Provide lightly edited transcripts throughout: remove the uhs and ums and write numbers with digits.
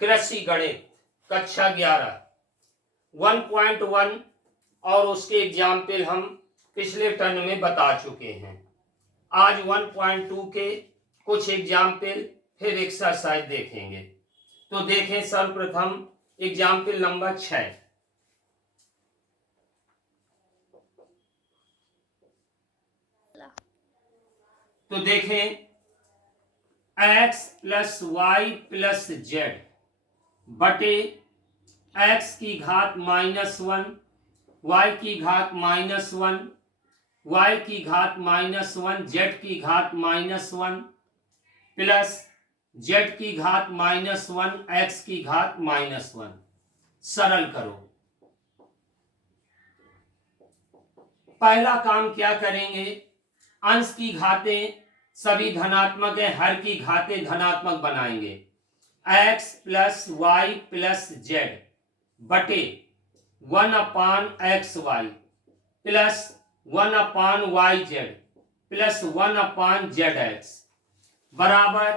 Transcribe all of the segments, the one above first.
कृषि गणित कक्षा 11 1.1 और उसके एग्जाम्पल हम पिछले टर्न में बता चुके हैं। आज 1.2 के कुछ एग्जाम्पल फिर एक्सरसाइज देखेंगे। तो देखें सर्वप्रथम एग्जाम्पल नंबर 6। तो देखें x plus Y plus Z बटे x की घात -1, y की घात -1, y की घात -1, z की घात -1 प्लस z की घात -1, x की घात -1। सरल करो। पहला काम क्या करेंगे, अंश की घातें सभी धनात्मक है, हर की घातें धनात्मक बनाएंगे। x plus Y plus Z बटे 1/xy plus 1/yz plus 1/zx बराबर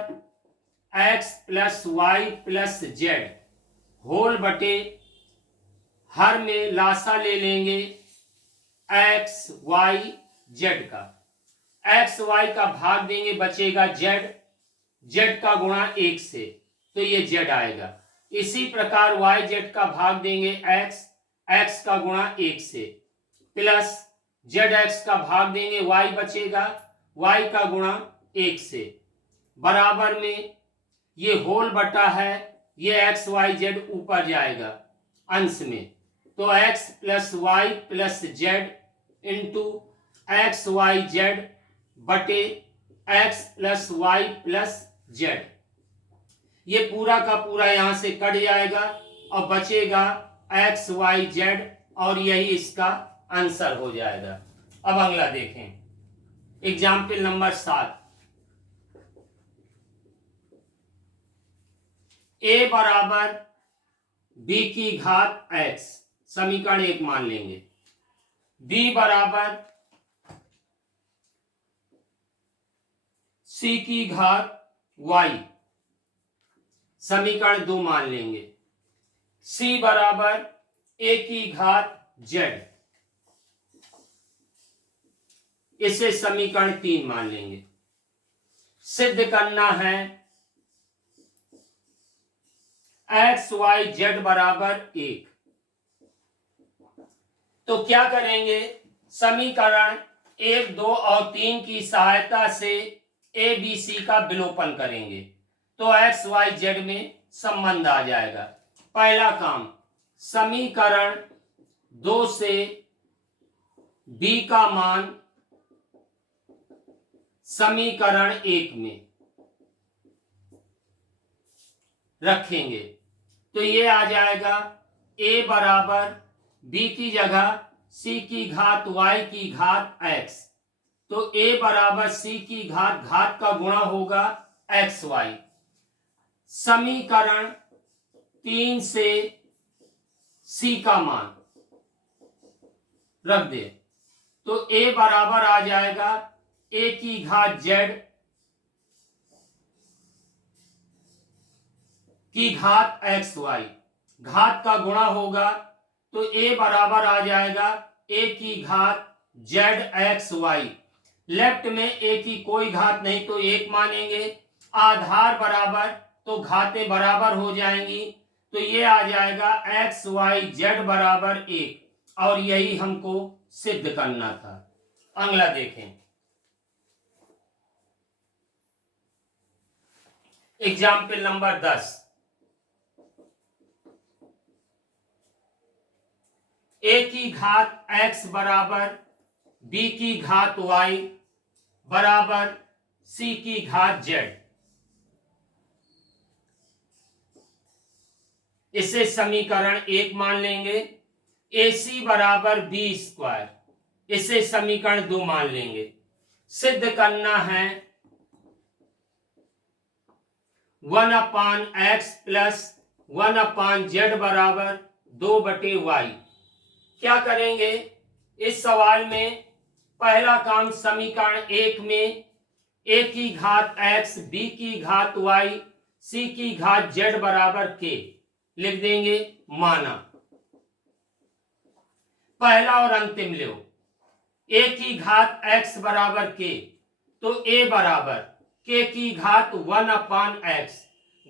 x plus Y plus Z whole बटे हर में लासा ले लेंगे x y z का। एक्स वाई का भाग देंगे, बचेगा जेड, जेड का गुणा 1 से, तो ये जेड आएगा। इसी प्रकार वाई जेड का भाग देंगे एक्स, एक्स का गुणा 1 से, प्लस जेड एक्स का भाग देंगे, वाई बचेगा, वाई का गुणा 1 से, बराबर में ये होल बटा है, ये एक्स वाई जेड ऊपर जाएगा अंश में, तो X plus Y plus Z into X Y Z बटे x plus Y plus Z. ये पूरा का पूरा यहां से कट जाएगा और बचेगा x वाई जेड और यही इसका आंसर हो जाएगा। अब अगला देखें एग्जाम्पल नंबर 7। a बराबर b की घात x समीकरण 1 मान लेंगे, b बराबर c की घात y समीकरण 2 मान लेंगे, c बराबर a की घात z इसे समीकरण 3 मान लेंगे। सिद्ध करना है x y z बराबर 1। तो क्या करेंगे, समीकरण 1, 2 और 3 की सहायता से ए बी सी का विलोपन करेंगे तो एक्स वाई जेड में संबंध आ जाएगा। पहला काम, समीकरण 2 से बी का मान समीकरण 1 में रखेंगे तो ये आ जाएगा a बराबर b की जगह c की घात y की घात x, तो a बराबर c की घात, घात का गुणा होगा एक्स वाई। समीकरण 3 से c का मान रख दे तो a बराबर आ जाएगा a की घात z की घात एक्स वाई, घात का गुणा होगा तो a बराबर आ जाएगा a की घात z एक्स वाई। लेफ्ट में a की कोई घात नहीं तो 1 मानेंगे, आधार बराबर तो घातें बराबर हो जाएंगी, तो ये आ जाएगा एक्स वाई जेड बराबर 1 और यही हमको सिद्ध करना था। अगला देखें एग्जाम्पल नंबर 10। a की घात x बराबर b की घात y बराबर c की घात z, इसे समीकरण 1 मान लेंगे। ac बराबर b स्क्वायर इसे समीकरण 2 मान लेंगे। सिद्ध करना है 1/x प्लस 1/z बराबर 2/y। क्या करेंगे, इस सवाल में पहला काम समीकरण 1 में a की घात x, b की घात y, c की घात z बराबर k लिख देंगे माना। पहला और अंतिम लो, a की घात x बराबर k, तो a बराबर k की घात 1/x,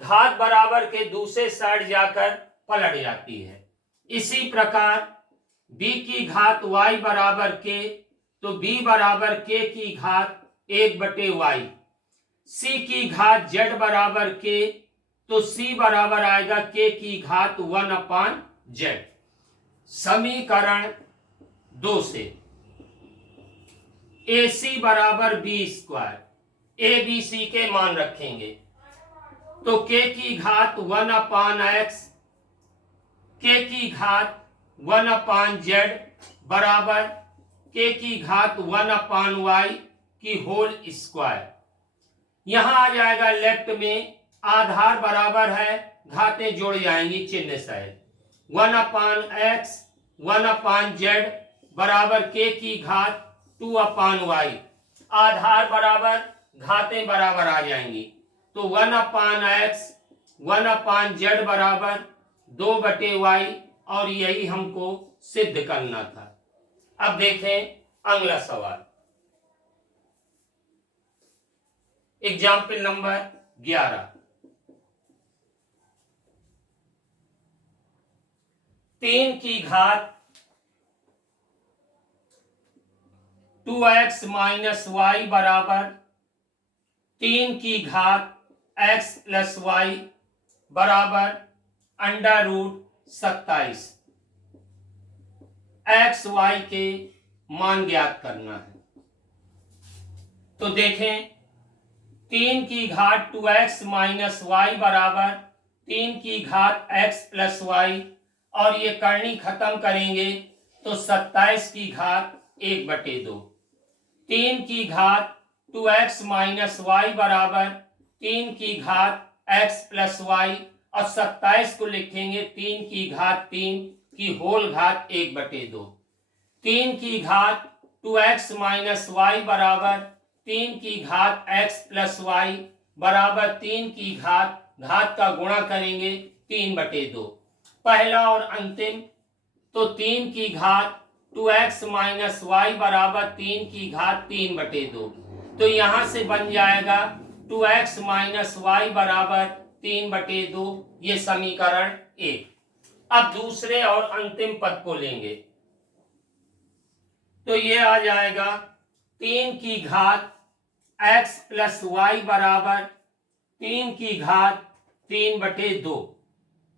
घात बराबर के दूसरे साइड जाकर पलट जाती है। इसी प्रकार b की घात y बराबर k, तो b बराबर k की घात 1/y, c की घात z बराबर k, तो c बराबर आएगा k की घात 1/z। समीकरण 2 से AC बराबर b square, a b c के मान रखेंगे, तो k की घात 1/x, k की घात 1/z बराबर k की घात 1/y की होल स्क्वायर। यहां आ जाएगा लेफ्ट में आधार बराबर है, घातें जुड़ जाएंगी चिन्ह सहित। 1/x 1/z बराबर k की घात 2/y, आधार बराबर घातें बराबर आ जाएंगी, तो 1/x 1/z बराबर 2/y, और यही हमको सिद्ध करना था। अब देखें अगला सवाल, एग्जाम्पल नंबर 11। 3 की घात 2x माइनस y बराबर 3 की घात x प्लस y बराबर √27। x y के मान ज्ञात करना है। तो देखें 3 की घात 2x माइनस y बराबर 3 की घात x प्लस y, और ये करनी खत्म करेंगे तो 27 की घात 1/2। 3 की घात 2x माइनस y बराबर 3 की घात x प्लस y, और 27 को लिखेंगे 3 की घात 3 की होल घात 1/2। 3 की घात 2x माइनस y बराबर 3 की घात x प्लस y बराबर 3 की घात का गुणा करेंगे 3/2। पहला और अंतिम, तो 3 की घात 2x माइनस y बराबर 3 की घात 3/2, तो यहां से बन जाएगा 2x माइनस y बराबर 3/2, ये समीकरण 1। अब दूसरे और अंतिम पद को लेंगे, तो ये आ जाएगा 3 की घात x प्लस y बराबर 3 की घात 3/2,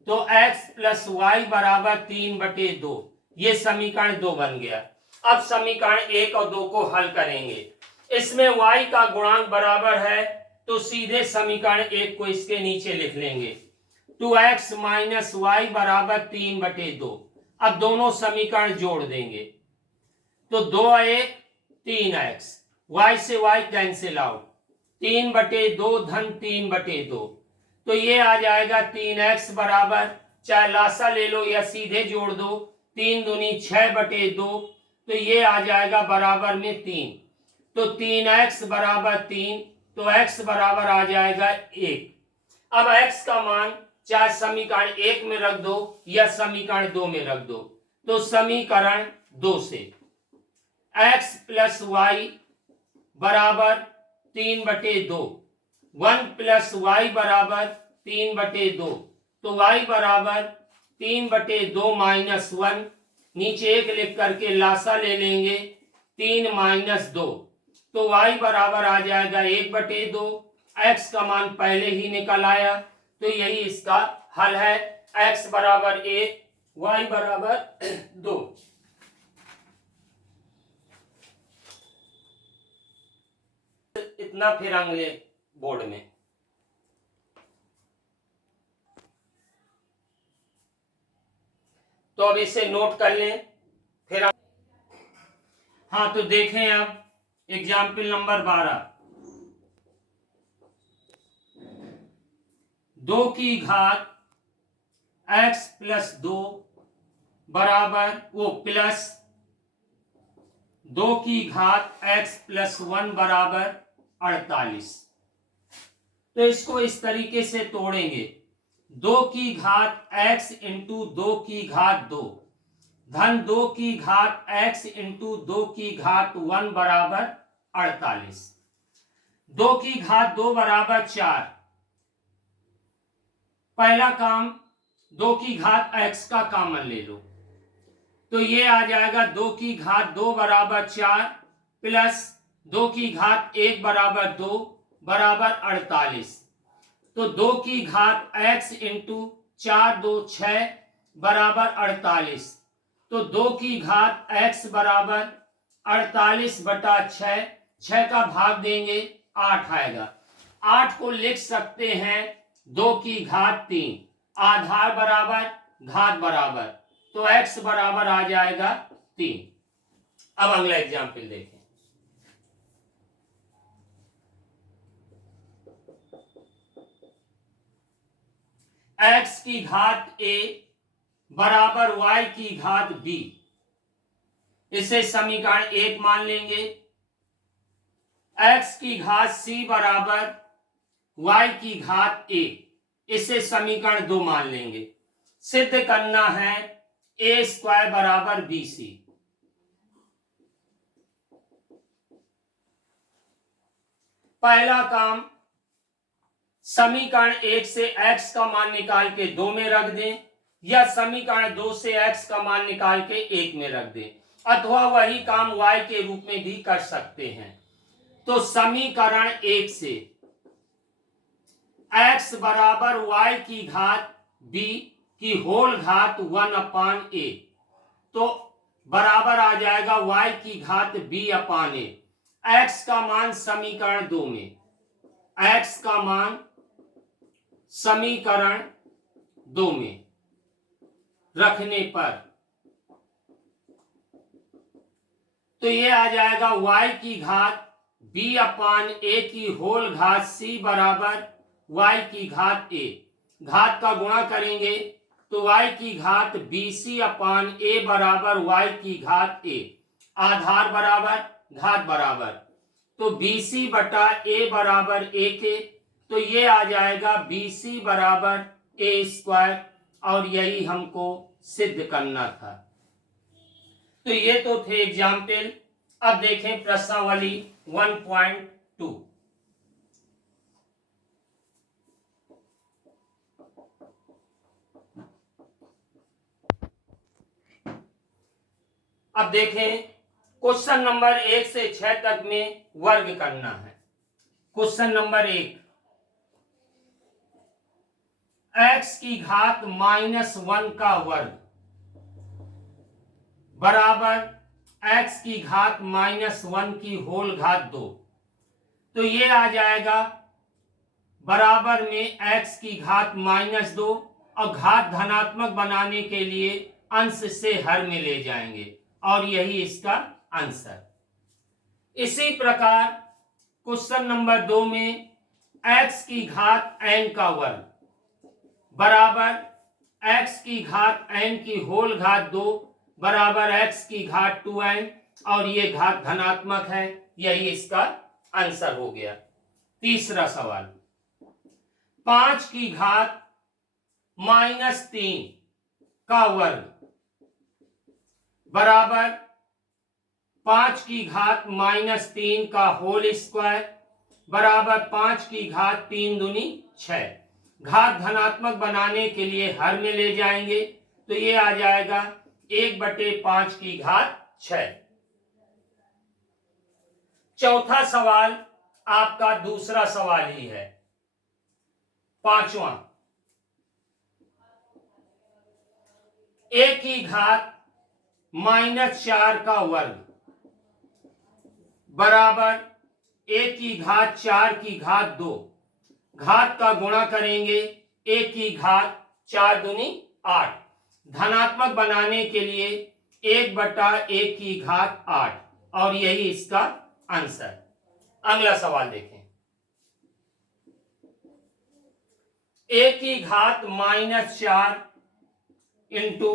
तो x प्लस y बराबर 3/2, ये समीकरण 2 बन गया। अब समीकरण 1 और 2 को हल करेंगे। इसमें y का गुणांक बराबर है, तो सीधे समीकरण 1 को इसके नीचे लिख लेंगे, 2x माइनस y बराबर 3/2। अब दोनों समीकरण जोड़ देंगे, तो 2x 3x, y से y कैंसिल आउट, 3/2 धन 3/2, तो ये आ जाएगा 3x बराबर, चाहे लासा ले लो या सीधे जोड़ दो, 3 दूनी 6/2, तो ये आ जाएगा बराबर में 3, तो 3x बराबर 3, तो x बराबर आ जाएगा 1। अब x का मान चाहे समीकरण 1 में रख दो या समीकरण 2 में रख दो, तो समीकरण 2 से x प्लस y बराबर 3/2, 1 प्लस y बराबर 3/2, तो y बराबर 3/2 माइनस 1, नीचे 1 लिख करके लासा ले लेंगे, 3 माइनस 2, तो y बराबर आ जाएगा 1/2। x का मान पहले ही निकल आया, तो यही इसका हल है, x बराबर 1, y बराबर 2। इतना फिर अगले बोर्ड में। तो अब इसे नोट कर लें, फिर हाँ, तो देखें अब एग्जाम्पल नंबर 12। 2 की घात x प्लस 2 बराबर प्लस 2 की घात x प्लस 1 बराबर 48। तो इसको इस तरीके से तोड़ेंगे, 2 की घात x इंटू 2 की घात 2 धन 2 की घात x इंटू 2 की घात 1 बराबर 48। 2 की घात 2 बराबर 4। पहला काम 2 की घात x का कॉमन ले लो, तो ये आ जाएगा 2 की घात 2 बराबर 4 प्लस 2 की घात 1 बराबर 2 बराबर 48। तो 2 की घात x इंटू 4 2 6 बराबर 48। तो 2 की घात x बराबर 48 बटा 6, 6 का भाग देंगे 8 आएगा। 8 को लिख सकते हैं 2 की घात 3, आधार बराबर घात बराबर, तो x बराबर आ जाएगा 3। अब अगला एग्जाम्पल देखें। x की घात a बराबर y की घात b, इसे समीकरण 1 मान लेंगे। x की घात c बराबर y की घात a, इसे समीकरण 2 मान लेंगे। सिद्ध करना है a स्क्वायर बराबर bc। पहला काम समीकरण 1 से x का मान निकाल के 2 में रख दें, या समीकरण 2 से x का मान निकाल के 1 में रख दें, अथवा वही काम y के रूप में भी कर सकते हैं। तो समीकरण 1 से x बराबर y की घात b की होल घात 1 अपान a, तो बराबर आ जाएगा y की घात b अपान a। x का मान समीकरण 2 में, x का मान समीकरण 2 में रखने पर तो ये आ जाएगा y की घात b अपान a की होल घात c बराबर y की घात a। घात का गुणा करेंगे तो y की घात bc अपान a बराबर y की घात a, आधार बराबर घात बराबर, तो bc बटा a बराबर a के, तो ये आ जाएगा bc बराबर a स्क्वायर, और यही हमको सिद्ध करना था। तो ये तो थे एग्जाम्पल। अब देखें प्रश्नावली 1.2। अब देखें क्वेश्चन नंबर 1 से 6 तक में वर्ग करना है। क्वेश्चन नंबर 1, x की घात -1 का वर्ग बराबर x की घात -1 की होल घात 2, तो ये आ जाएगा बराबर में x की घात -2, और घात धनात्मक बनाने के लिए अंश से हर में ले जाएंगे, और यही इसका आंसर। इसी प्रकार क्वेश्चन नंबर 2 में x की घात n का वर्ग बराबर x की घात n की होल घात 2 बराबर x की घात 2n, और ये घात धनात्मक है, यही इसका आंसर हो गया। तीसरा सवाल, 5 की घात -3 का वर्ग बराबर 5 की घात -3 का होल स्क्वायर बराबर 5 की घात 3 दूनी 6। घात धनात्मक बनाने के लिए हर में ले जाएंगे, तो ये आ जाएगा 1/5 की घात 6। चौथा सवाल आपका दूसरा सवाल ही है। पांचवा, a की घात -4 का वर्ग बराबर a की घात 4 की घात 2, घात का गुणा करेंगे a की घात 4 दूनी 8, धनात्मक बनाने के लिए 1/a की घात 8, और यही इसका आंसर। अगला सवाल देखें, a की घात -4 इंटू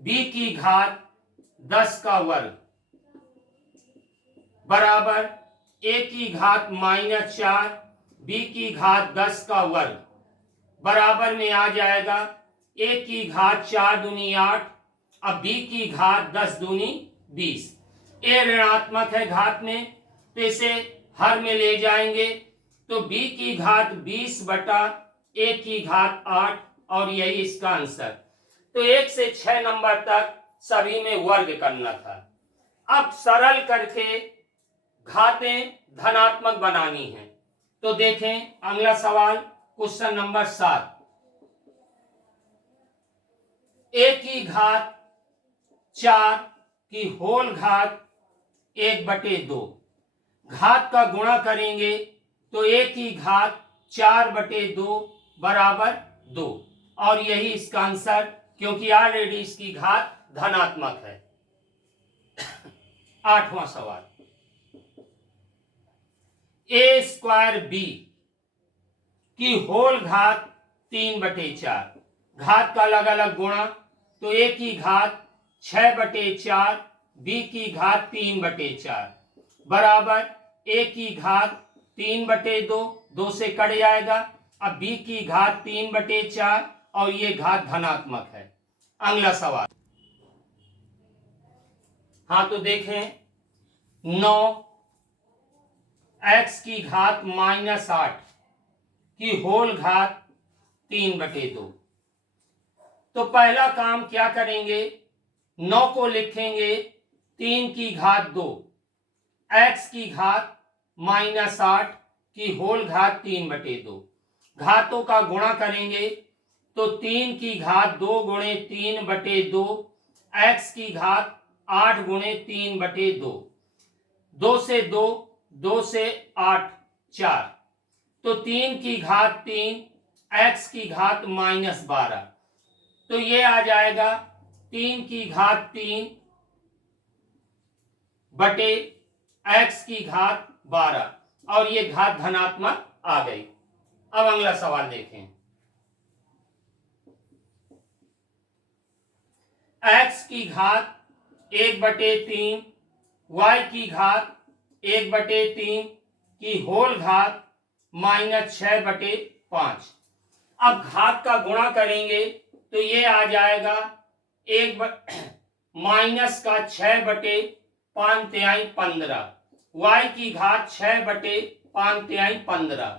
b की घात 10 का वर्ग बराबर a की घात -4 b की घात 10 का वर्ग बराबर में आ जाएगा a की घात 4 दूनी 8, अब b की घात 10 दूनी 20। a ऋणात्मक है घात में, तो इसे हर में ले जाएंगे, तो b की घात 20 बटा a की घात 8, और यही इसका आंसर। तो 1 से 6 नंबर तक सभी में वर्ग करना था। अब सरल करके घातें धनात्मक बनानी है। तो देखें अगला सवाल, क्वेश्चन नंबर 7। a की घात 4 की होल घात 1/2, घात का गुणा करेंगे तो a की घात 4/2 बराबर 2, और यही इसका आंसर, क्योंकि ऑलरेडी इसकी घात धनात्मक है। 8वां सवाल, a² की होल घात 3/4, घात का अलग अलग गुणा, तो a की घात 6/4, b की घात 3/4 बराबर a की घात 3/2, 2 से कट जाएगा। अब b की घात 3/4, और ये घात धनात्मक है। अगला सवाल, हाँ तो देखें 9x की घात -8 की होल घात 3/2। तो पहला काम क्या करेंगे, 9 को लिखेंगे 3 की घात 2, x की घात -8 की होल घात 3/2, घातों का गुणा करेंगे तो 3 की घात 2 गुणे 3/2, x की घात 8 गुणे 3/2, 2 से 2, 2 से 8, 4, तो 3 की घात 3, x की घात -12, तो ये आ जाएगा 3 की घात 3 बटे x की घात 12, और ये घात धनात्मक आ गई। अब अगला सवाल देखें, x की घात 1/3, y की घात 1/3 की होल घात -6/5। अब घात का गुणा करेंगे तो ये आ जाएगा माइनस का 6/5 15, y की घात 6/5 15,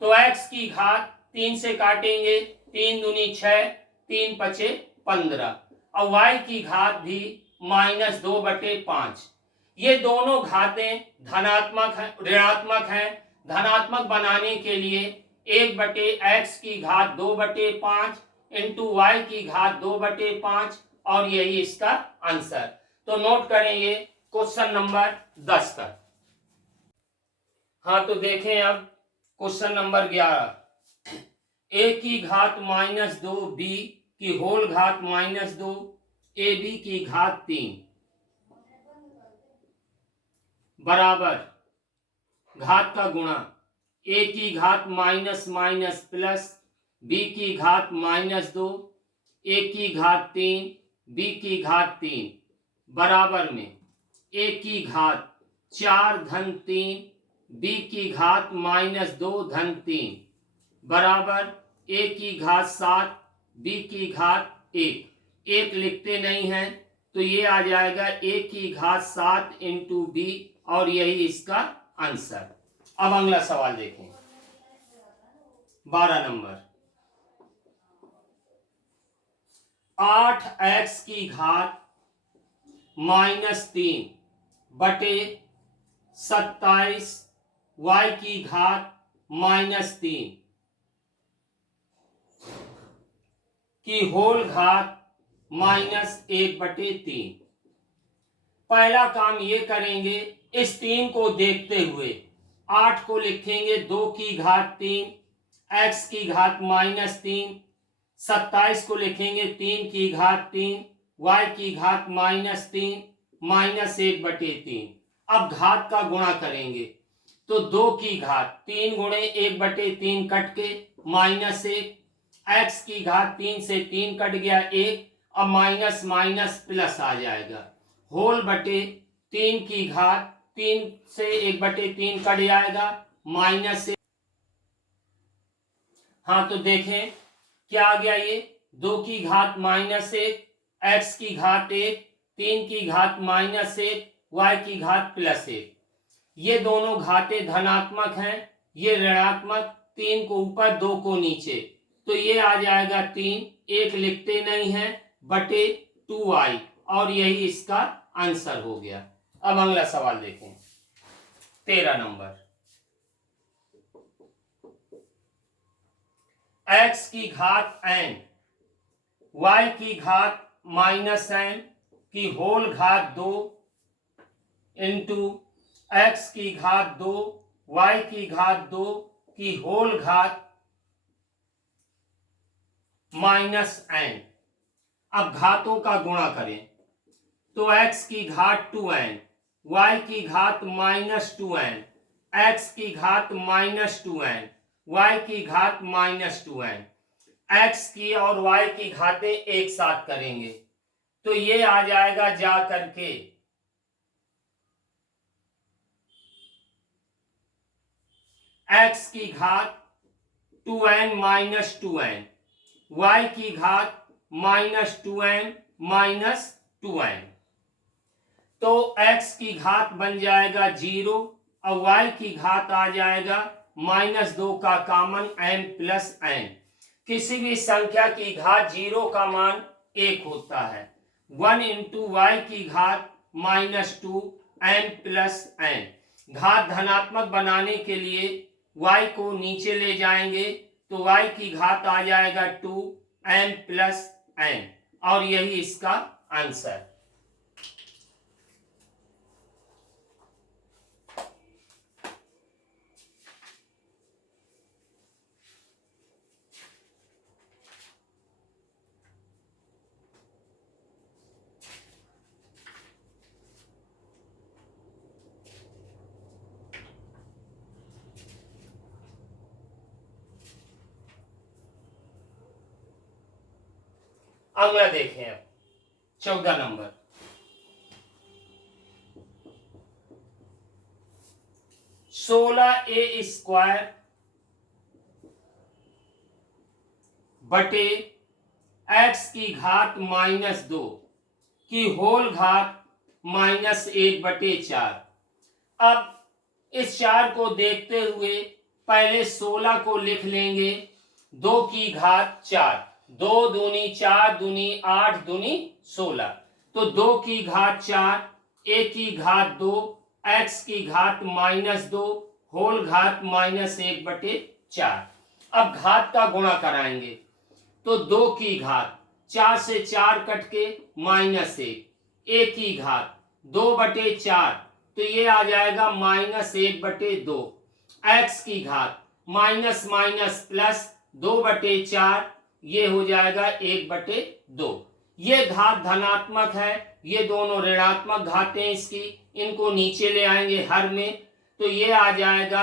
तो x की घात 3 से काटेंगे, 3 दूनी 6, 3 पचे 15, और y की घात भी -2/5। ये दोनों घातें धनात्मक हैं, ऋणात्मक हैं। धनात्मक बनाने के लिए 1/x की घात 2/5 इंटू y की घात 2/5, और यही इसका आंसर। तो नोट करेंगे क्वेश्चन नंबर 10 तक। हाँ तो देखें अब क्वेश्चन नंबर 11, a की घात -2 b की होल घात -2 ab की घात 3 बराबर घात का गुणा a की घात माइनस प्लस b की घात -2 a की घात 3 b की घात 3 बराबर में a की घात 4 धन 3 b की घात -2 धन 3 बराबर a की घात 7 b की घात 1 लिखते नहीं हैं, तो ये आ जाएगा a की घात 7 इंटू b, और यही इसका आंसर। अब अगला सवाल देखें, 12 नंबर, 8x की घात -3 बटे 27 y की घात -3 की होल घात -1/3। पहला काम ये करेंगे, इस 3 को देखते हुए 8 को लिखेंगे 2 की घात 3, x की घात -3, 27 को लिखेंगे 3 की घात 3, y की घात -3 -1/3। अब घात का गुणा करेंगे तो 2 की घात 3 गुणे 1/3 कट के -1, x की घात 3 से 3 कट गया 1, अब माइनस माइनस प्लस आ जाएगा, होल बटे 3 की घात 3 से 1/3 कट जाएगा, -1 हाँ तो देखें क्या आ गया, ये 2 की घात -1, x की घात 1, 3 की घात -1, y की घात +1। ये दोनों घातें धनात्मक हैं, ये ऋणात्मक, 3 को ऊपर 2 को नीचे, तो ये आ जाएगा 3, एक लिखते नहीं है, बटे 2y, और यही इसका आंसर हो गया। अब अगला सवाल देखें 13 नंबर। x की घात n, y की घात -n की होल घात 2 इंटू x की घात 2, y की घात 2 की होल घात -n। अब घातों का गुणा करें तो x की घात 2n, y की घात -2n, x की घात -2n, y की घात -2n। x की और y की घातें एक साथ करेंगे तो ये आ जाएगा जा करके x की घात 2n - 2n, y की घात -2n - 2n। तो x की घात बन जाएगा 0 और y की घात आ जाएगा -2 का कॉमन n + n। किसी भी संख्या की घात 0 का मान 1 होता है। 1 × y की घात -2 n + n। घात धनात्मक बनाने के लिए y को नीचे ले जाएंगे तो y की घात आ जाएगा 2 n + n, और यही इसका आंसर। अगला देखें अब 14 नंबर। (16a² बटे x की घात -2 की होल घात -1/4। अब इस 4 को देखते हुए पहले 16 को लिख लेंगे, 2 की घात 4, 2 दूनी 4 दूनी 8 दूनी 16, तो 2 की घात 4, a की घात 2, x की घात -2 होल घात -1/4। अब घात का गुणा कराएंगे तो 2 की घात 4 से 4 कट के -1, a की घात 2/4, तो ये आ जाएगा -1/2, x की घात माइनस माइनस प्लस 2/4, ये हो जाएगा 1/2। ये घात धनात्मक है, ये दोनों ऋणात्मक घातें इसकी, इनको नीचे ले आएंगे हर में, तो ये आ जाएगा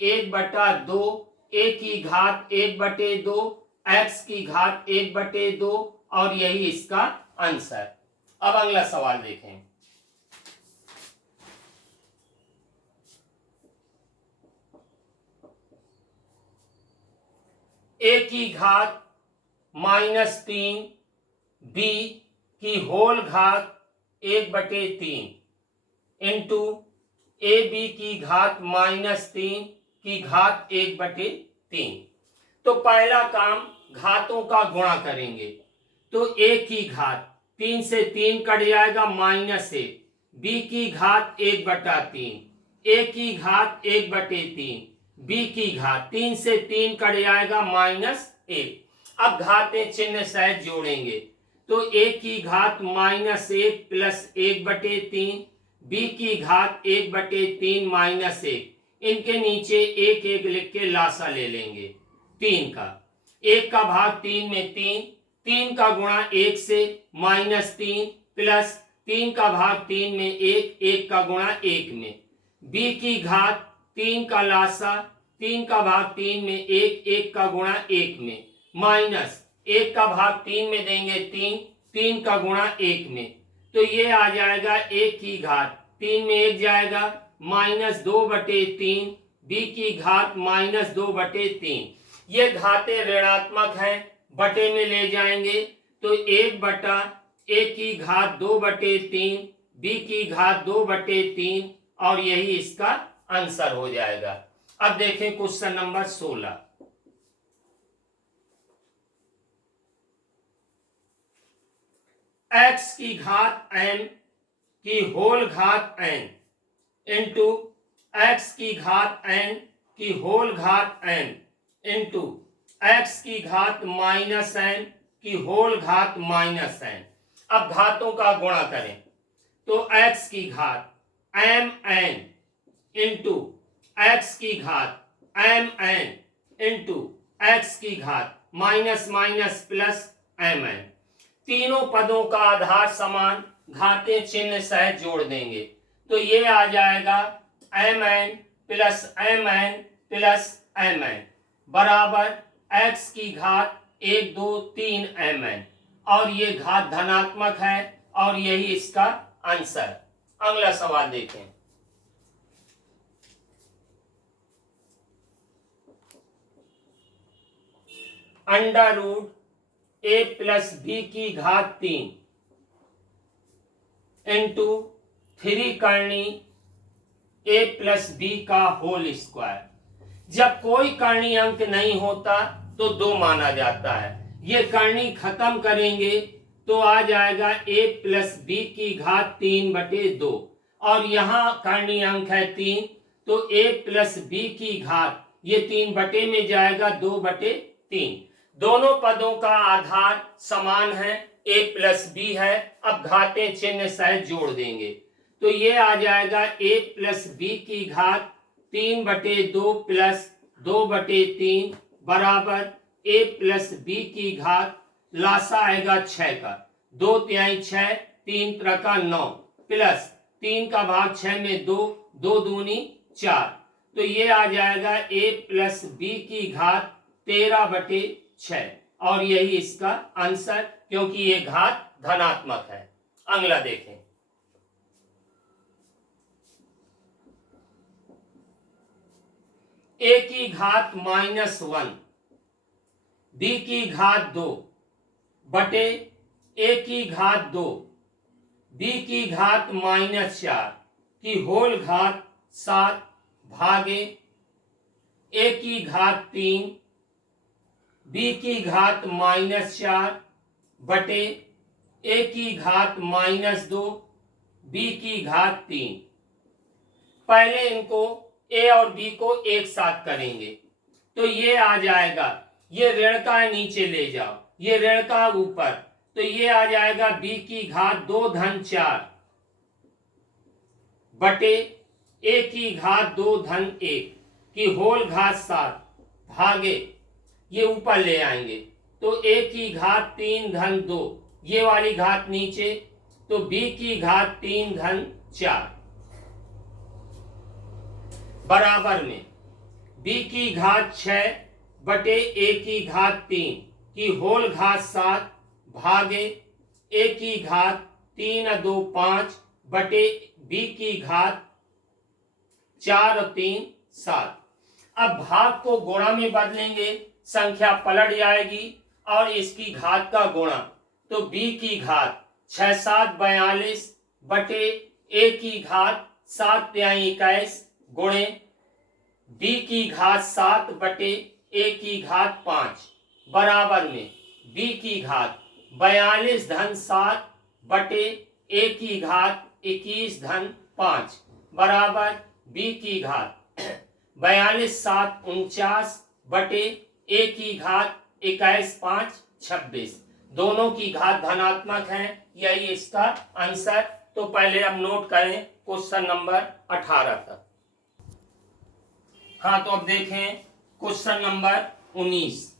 1/2, a की घात 1/2, x की घात 1/2, और यही इसका आंसर। अब अगला सवाल देखें। a की घात -3 b की होल घात 1/3 इंटू ए बी की घात -3 की घात 1/3। तो पहला काम घातों का गुणा करेंगे, तो a की घात 3 से 3 कट जाएगा -1, b की घात 1/3, a की घात 1/3, b की घात 3 से 3 कट जाएगा -1। अब घातें चिन्ह सहित जोड़ेंगे, तो a की घात -1 प्लस 1/3, b की घात 1/3 -1, इनके नीचे 1 1 लिख के लासा ले लेंगे 3 का। 1 का भाग 3 में 3, 3 का गुणा 1 से -3 प्लस 3 का भाग 3 में 1, 1 का गुणा 1 में। b की घात 3 का लासा, 3 का भाग 3 में 1, 1 का गुणा 1 में, माइनस 1 का भाग 3 में देंगे 3, 3 का गुणा 1 में, तो ये आ जाएगा 1 की घात 3 में 1 जाएगा -2/3, b की घात -2/3। ये घातें ऋणात्मक हैं, बटे में ले जाएंगे तो 1/(a)2/3 b की घात 2/3 और यही इसका आंसर हो जाएगा। अब देखें क्वेश्चन नंबर 16। x की घात n की होल घात n इंटू एक्स की घात n की होल घात n इंटू एक्स की घात -n की होल घात -n। अब घातों का गुणा करें तो x की घात mn इंटू एक्स की घात mn इंटू एक्स की घात माइनस माइनस प्लस mn। तीनों पदों का आधार समान, घातें चिन्ह सहित जोड़ देंगे तो ये आ जाएगा mn plus mn plus mn बराबर x की घात 1 2 3 mn और ये घात धनात्मक है और यही इसका आंसर। अगला सवाल देखें। √a प्लस b की घात 3 इंटू 3 करनी a प्लस b का होल स्क्वायर। जब कोई कर्णी अंक नहीं होता तो 2 माना जाता है। ये कर्णी खत्म करेंगे तो आ जाएगा a प्लस b की घात 3/2 और यहाँ कर्णी अंक है 3 तो a प्लस b की घात ये 3 बटे में जाएगा 2/3। दोनों पदों का आधार समान है, a प्लस b है। अब घातें चिन्ह सहित जोड़ देंगे तो ये आ जाएगा a प्लस b की घात 3/2 प्लस 2/3 बराबर a प्लस b की घात लासा आएगा 6 का 2 तिहाई 6 3 त्रिका 9 प्लस 3 का भाग 6 में 2 2 दूनी 4 तो ये आ जाएगा a प्लस b की घात 13/6 और यही इसका आंसर, क्योंकि ये घात धनात्मक है। अगला देखें। a की घात -1 b की घात 2 बटे a की घात 2 b की घात -4 की होल घात 7 भागे a की घात 3 b की घात -4 बटे a की घात -2 b की घात 3। पहले इनको a और b को एक साथ करेंगे तो ये आ जाएगा, ये ऋण का नीचे ले जाओ, ये ऋण का ऊपर तो ये आ जाएगा b की घात 2 धन 4 बटे a की घात 2 धन 1 की होल घात 7 भागे ये ऊपर ले आएंगे तो a की घात 3 धन 2 ये वाली घात नीचे तो b की घात 3 धन 4 बराबर में b की घात 6 बटे a की घात 3 की होल घात 7 भागे a की घात 3 और 2 5 बटे b की घात 4 और 3 7। अब भाग को गुणा में बदलेंगे, संख्या पलट जाएगी और इसकी घात का गुणा तो b की घात 6 7 42 बटे a की घात 7 तिहाई 21 गुणे b की घात 7 बटे a की घात 5 बराबर में b की घात 42 धन 7 बटे a की घात 21 धन 5 बराबर b की घात 42 7 49 बटे a की घात 21 5 26। दोनों की घात धनात्मक है, यही इसका आंसर। तो पहले अब नोट करें क्वेश्चन नंबर 18 तक। हाँ तो अब देखें क्वेश्चन नंबर 19।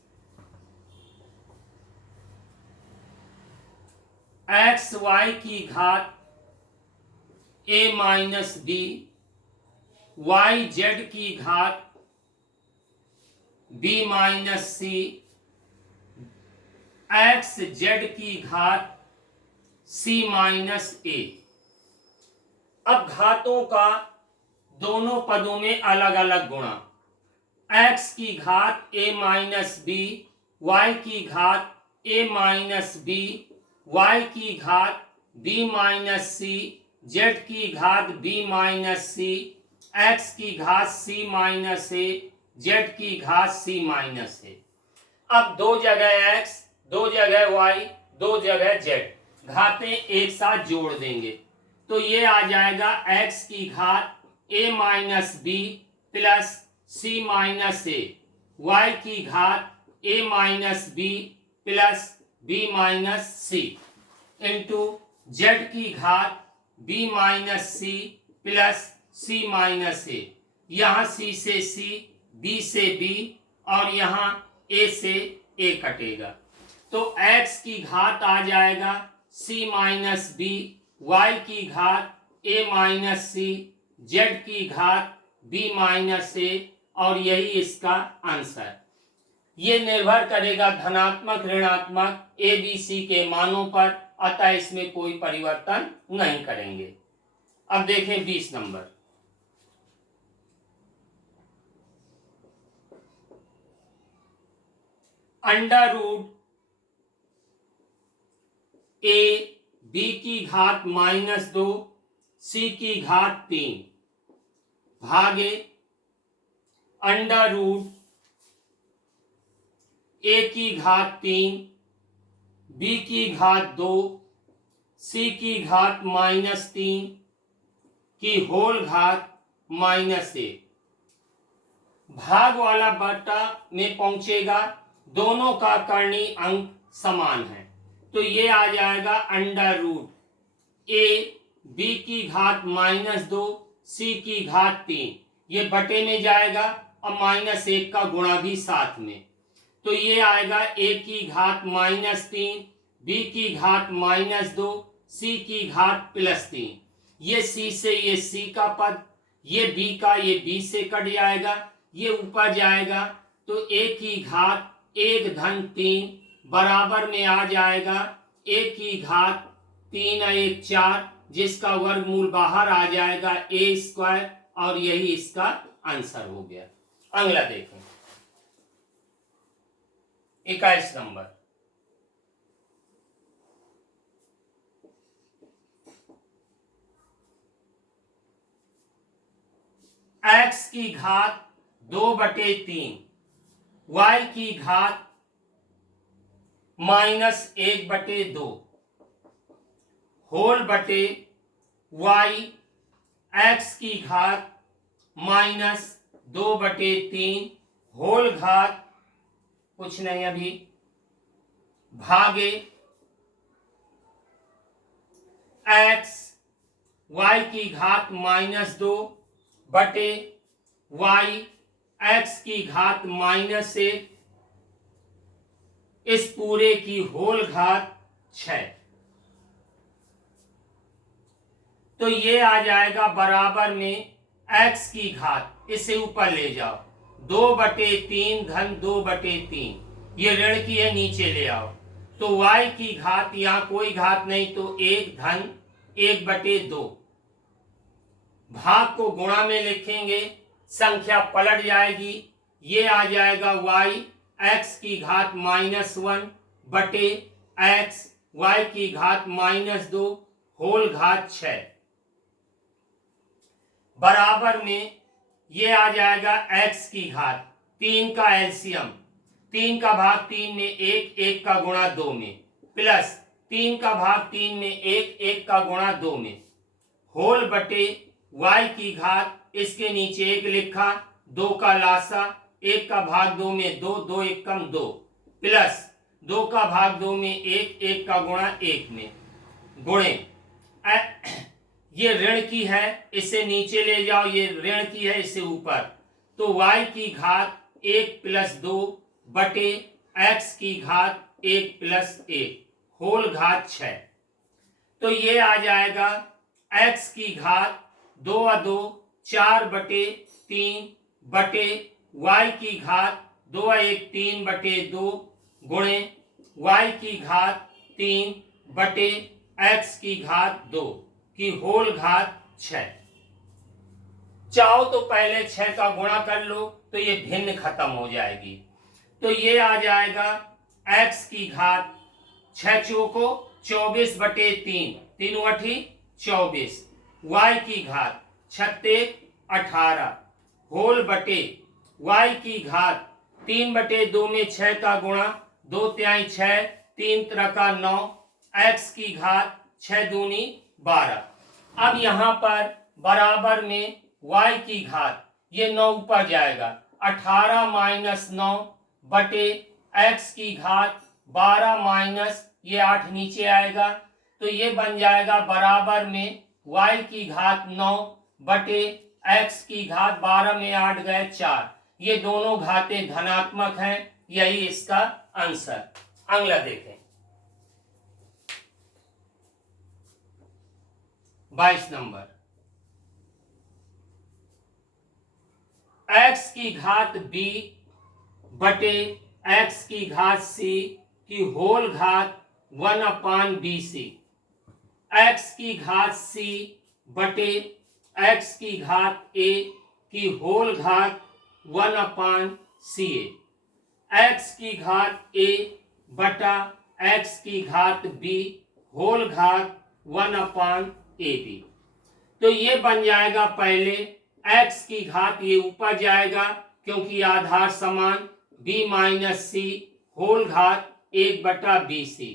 एक्स वाई की घात a minus b Y Z की घात b minus c X Z की घात c माइनस a। अब घातों का दोनों पदों में अलग अलग गुणा एक्स की घात a माइनस बी, वाई की घात a माइनस बी, वाई की घात b माइनस सी, जेड की घात b माइनस सी, एक्स की घात c माइनस ए, जेड की घात c माइनस ए। अब दो जगह x, दो जगह y, दो जगह z, घातें एक साथ जोड़ देंगे तो ये आ जाएगा x की घात a minus B plus C minus A, Y की घात a minus B plus B minus C into Z की घात b minus C plus C minus A. यहाँ c से c, b से b और यहाँ a से a कटेगा तो x की घात आ जाएगा c माइनस बी, वाई की घात a माइनस सी, जेड की घात b माइनस ए और यही इसका आंसर। ये निर्भर करेगा धनात्मक ऋणात्मक ए बी सी के मानों पर, अतः इसमें कोई परिवर्तन नहीं करेंगे। अब देखें 20 नंबर। अंडर रूट ए बी की घात माइनस 2 सी की घात 3 भागे अंडर रूट ए की घात 3 बी की घात 2 सी की घात माइनस 3 की होल घात माइनस 1। भाग वाला बटा में पहुंचेगा, दोनों का करणीय अंक समान है तो ये आ जाएगा अंडर रूट ए बी की घात माइनस 2 सी की घात 3, ये बटे में जाएगा और माइनस 1 का गुणा भी साथ में तो ये आएगा ए की घात माइनस 3, बी की घात माइनस 2, सी की घात प्लस 3। ये सी से ये सी का पद, ये बी का ये बी से कट जाएगा, ये ऊपर जाएगा तो ए की घात 1 धन 3 बराबर में आ जाएगा ए की घात 3 1 4, जिसका वर्गमूल बाहर आ जाएगा ए स्क्वायर और यही इसका आंसर हो गया। अगला देखें 21 नंबर। x की घात 2/3, y की घात -1/2 होल बटे y, x की घात -2/3 होल घात कुछ नहीं अभी भागे x, y की घात -2 बटे y, x की घात -1 इस पूरे की होल घात 6। तो ये आ जाएगा बराबर में x की घात, इसे ऊपर ले जाओ 2/3 धन 2/3, ये ऋण की है नीचे ले आओ तो y की घात, यहां कोई घात नहीं तो 1 धन 1/2, भाग को गुणा में लिखेंगे संख्या पलट जाएगी, ये आ जाएगा y x की घात -1 बटे x y की घात -2 होल घात 6 बराबर में ये आ जाएगा x की घात 3 का एलसीएम, 3 का भाग 3 में 1, 1 का गुणा 2 में प्लस 3 का भाग 3 में 1, 1 का गुणा 2 में होल बटे y की घात, इसके नीचे 1 लिखा, 2 का लासा, 1 का भाग 2 में 2, 2 एकम 2 प्लस 2 का भाग 2 में 1, 1 का गुणा 1 में गुणे ये ऋण की है, इसे नीचे ले जाओ, ये ऋण की है, इसे ऊपर तो y की घात 1 + 2 बटे x की घात 1 + 1 होल घात 6। तो ये आ जाएगा x की घात 2 और 2 4/3 बटे y की घात 2 और 1 3/2 गुणे y की घात 3 बटे x की घात 2 की होल घात 6। चाहो तो पहले 6 का गुणा कर लो तो ये भिन्न खत्म हो जाएगी। तो ये आ जाएगा x की घात 6 चौको 24/3, 3 अठी 24, y की घात 36 18 होल बटे y की घात 3/2 में 6 का गुणा 2 तिहाई 6, 3 त्रिका 9, x की घात 6 दूनी 12। अब यहाँ पर बराबर में y की घात ये 9 ऊपर जाएगा 18 माइनस 9 बटे x की घात 12 माइनस ये 8 नीचे आएगा। तो ये बन जाएगा बराबर में y की घात 9 बटे x की घात 12 में 8 गए 4। ये दोनों घातें धनात्मक हैं, यही इसका आंसर। अगला देखें 22 नंबर, x की घात b बटे x की घात c की होल घात 1/bc, x की घात c बटे x की घात a की होल घात 1/ca, x की घात a बटा x की घात b होल घात 1/ab। तो ये बन जाएगा पहले x की घात ये ऊपर जाएगा क्योंकि आधार समान b माइनस सी होल घात 1/bc।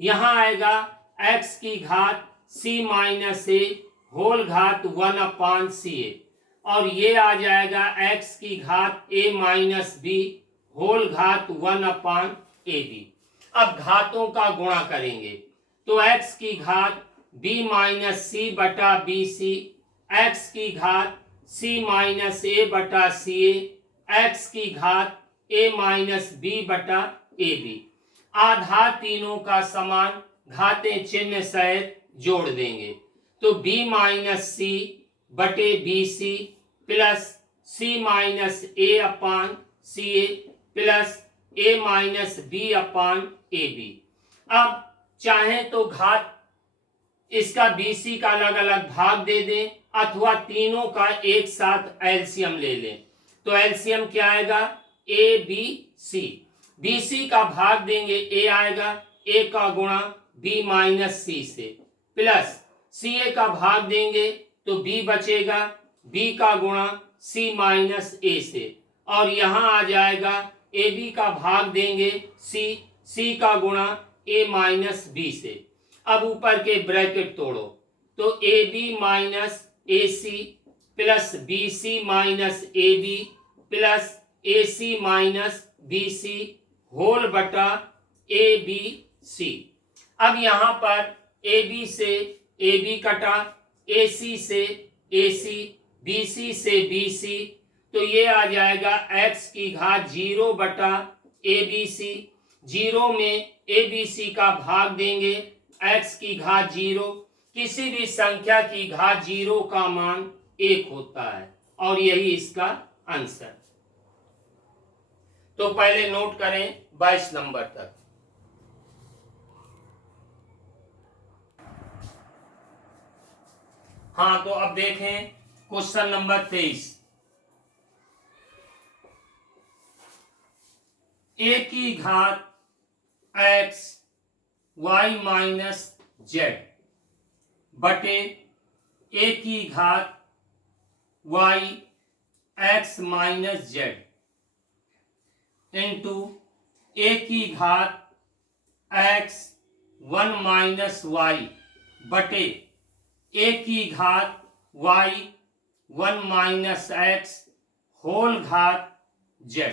यहाँ आएगा x की घात c माइनस ए होल घात 1/ca और ये आ जाएगा x की घात a माइनस b होल घात 1/ab। अब घातों का गुणा करेंगे तो x की घात b माइनस सी बटा बी सी, x की घात c माइनस ए बटा सी ए, x की घात a माइनस बी बटा ए बी। आधार तीनों का समान घातें चिन्ह सहित जोड़ देंगे तो b माइनस सी बटे B C plus c minus A upon C A plus a minus B upon A B. अब चाहे तो घात इसका BC का अलग अलग भाग दे दें अथवा तीनों का एक साथ एलसीएम ले लें। तो एलसीएम क्या आएगा ABC, BC का भाग देंगे A आएगा, A का गुणा B माइनस C से प्लस CA का भाग देंगे तो B बचेगा, B का गुणा C माइनस A से और यहाँ आ जाएगा AB का भाग देंगे C का गुणा A माइनस B से। अब ऊपर के ब्रैकेट तोड़ो तो AB minus AC plus BC minus AB plus AC minus BC whole बटा ABC। अब यहाँ पर AB से AB कटा, AC से AC, BC से BC तो ये आ जाएगा x की घात 0 बटा ABC। 0 में ABC का भाग देंगे x की घात 0, किसी भी संख्या की घात 0 का मान 1 होता है और यही इसका आंसर। तो पहले नोट करें 22 नंबर तक। हाँ तो अब देखें क्वेश्चन नंबर 23। a की घात x y माइनस जेड बटे a की घात y x minus Z into a की घात x 1 माइनस y बटे a की घात y 1 माइनस x होल घात z।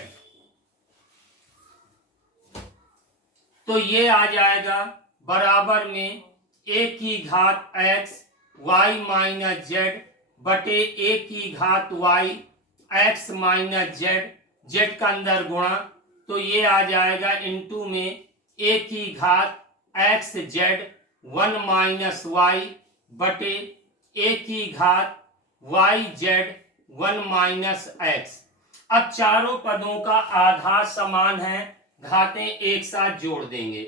तो ये आ जाएगा बराबर में a की घात x y माइनस जेड बटे a की घात y x minus Z, Z का अंदर गुणा तो ये आ जाएगा इंटू में a की घात x जेड 1 माइनस y बटे a की घात y जेड 1 माइनस x। अब चारों पदों का आधार समान है, घातें एक साथ जोड़ देंगे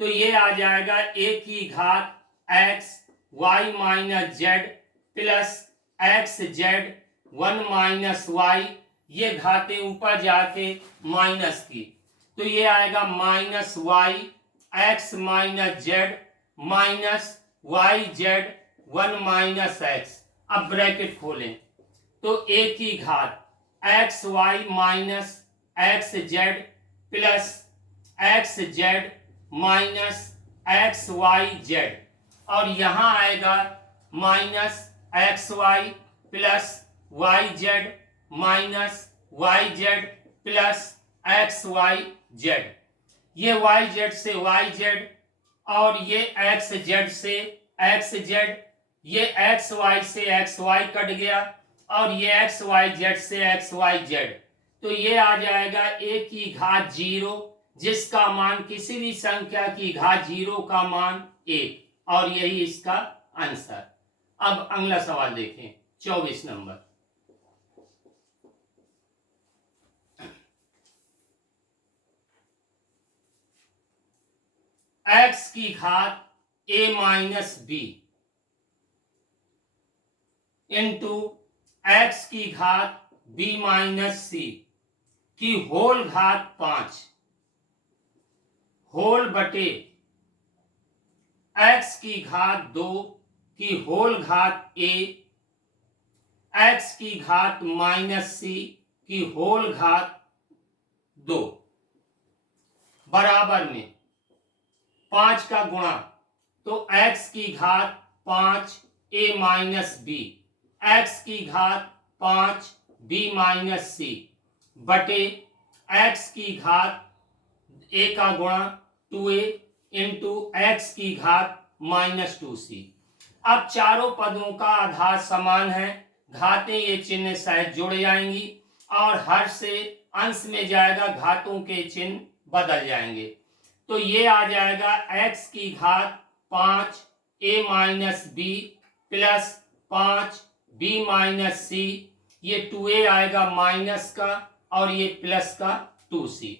तो ये आ जाएगा a की घात x y minus Z plus x जेड 1 माइनस वाई, ये घातें ऊपर जाके माइनस की, तो ये आएगा minus Y X minus Z minus Y Z 1 minus X. अब ब्रैकेट खोलें तो a की घात X Y minus X Z plus X Z minus X Y Z, और यहां आएगा minus X Y plus Y Z minus Y Z plus X Y Z. ये Y Z से वाई जेड और ये एक्स जेड से x Z, ये x Y से एक्स वाई कट गया और ये एक्स वाई जेड से एक्स वाई जेड, तो ये आ जाएगा a की घात 0, जिसका मान किसी भी संख्या की घात 0 का मान 1, और यही इसका आंसर। अब अगला सवाल देखें 24 नंबर। x की घात a minus B into X की घात b माइनस सी की होल घात 5 होल बटे x की घात 2 की होल घात a x की घात माइनस सी की होल घात 2 बराबर में 5 का गुणा, तो x की घात 5 a माइनस बी, एक्स की घात 5 b माइनस सी बटे x की घात a का गुणा 2a इंटू एक्स की घात माइनस 2c। अब चारों पदों का आधार समान है, घातें ये चिन्ह शायद जुड़ जाएंगी और हर से अंश में जाएगा, घातों के चिन्ह बदल जाएंगे, तो ये आ जाएगा x की घात 5 a minus B plus 5 b minus C, ये 2a आएगा माइनस का और ये प्लस का 2c।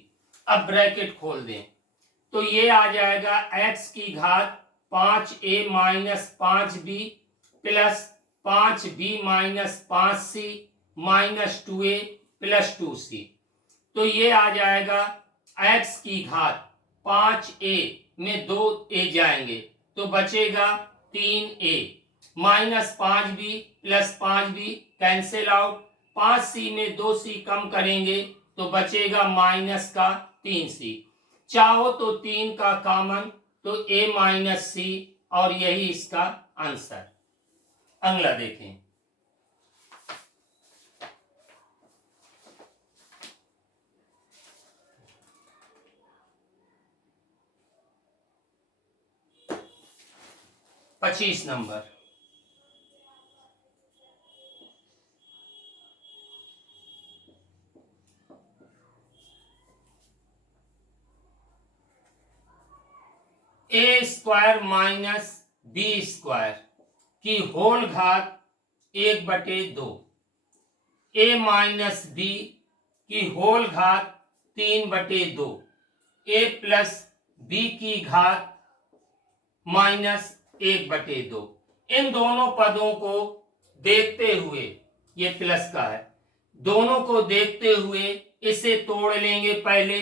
अब ब्रैकेट खोल दें तो ये आ जाएगा x की घात 5a minus 5b plus 5b minus 5c minus 2a plus 2c, तो ये आ जाएगा x की घात 5a में 2a जाएंगे तो बचेगा 3a minus 5b plus 5b cancel out, 5c में 2c कम करेंगे तो बचेगा माइनस का 3c, चाहो तो 3 का कॉमन तो a माइनस c, और यही इसका आंसर। अगला देखें पच्चीस नंबर। ए स्क्वायर माइनस बी स्क्वायर की होल घात 1/2, ए माइनस बी की होल घात 3/2, ए प्लस बी की घात माइनस 1/2। इन दोनों पदों को देखते हुए, ये प्लस का है, दोनों को देखते हुए इसे तोड़ लेंगे पहले,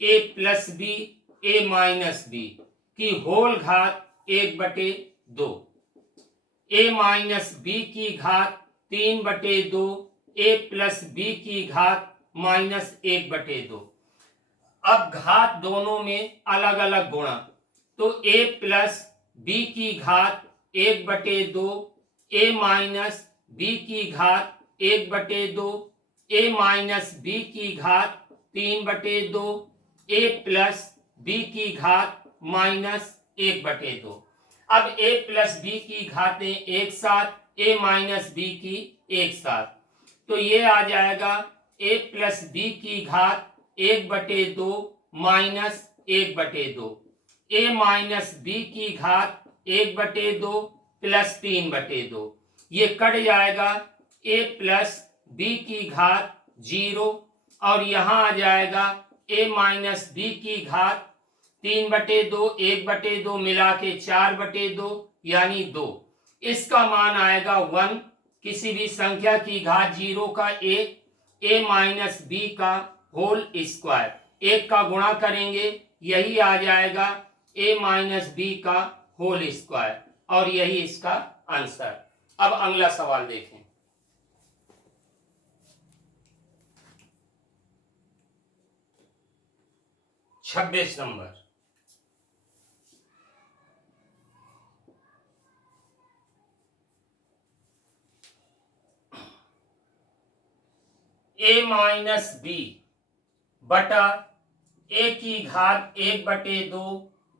ए plus B A minus B की होल घात 1/2, ए माइनस बी की घात 3/2, ए प्लस बी की घात माइनस 1/2। अब घात दोनों में अलग अलग गुणा, तो a प्लस बी की घात 1/2, a माइनस बी की घात 1/2, a माइनस बी की घात 3/2, a प्लस बी की घात माइनस 1/2। अब a प्लस बी की घातें एक साथ, a माइनस बी की एक साथ, तो ये आ जाएगा a प्लस बी की घात 1/2 माइनस 1/2, a माइनस बी की घात 1/2 प्लस 3/2, ये कट जाएगा, a प्लस बी की घात 0 और यहाँ आ जाएगा a माइनस बी की घात 3/2 1/2 मिला के 4/2 यानी 2, इसका मान आएगा 1 किसी भी संख्या की घात 0 का एक, a माइनस बी का होल स्क्वायर, एक का गुणा करेंगे यही आ जाएगा a माइनस बी का होल स्क्वायर, और यही इसका आंसर। अब अगला सवाल देखें। छब्बीस नंबर। a माइनस बी बटा a की घात 1/2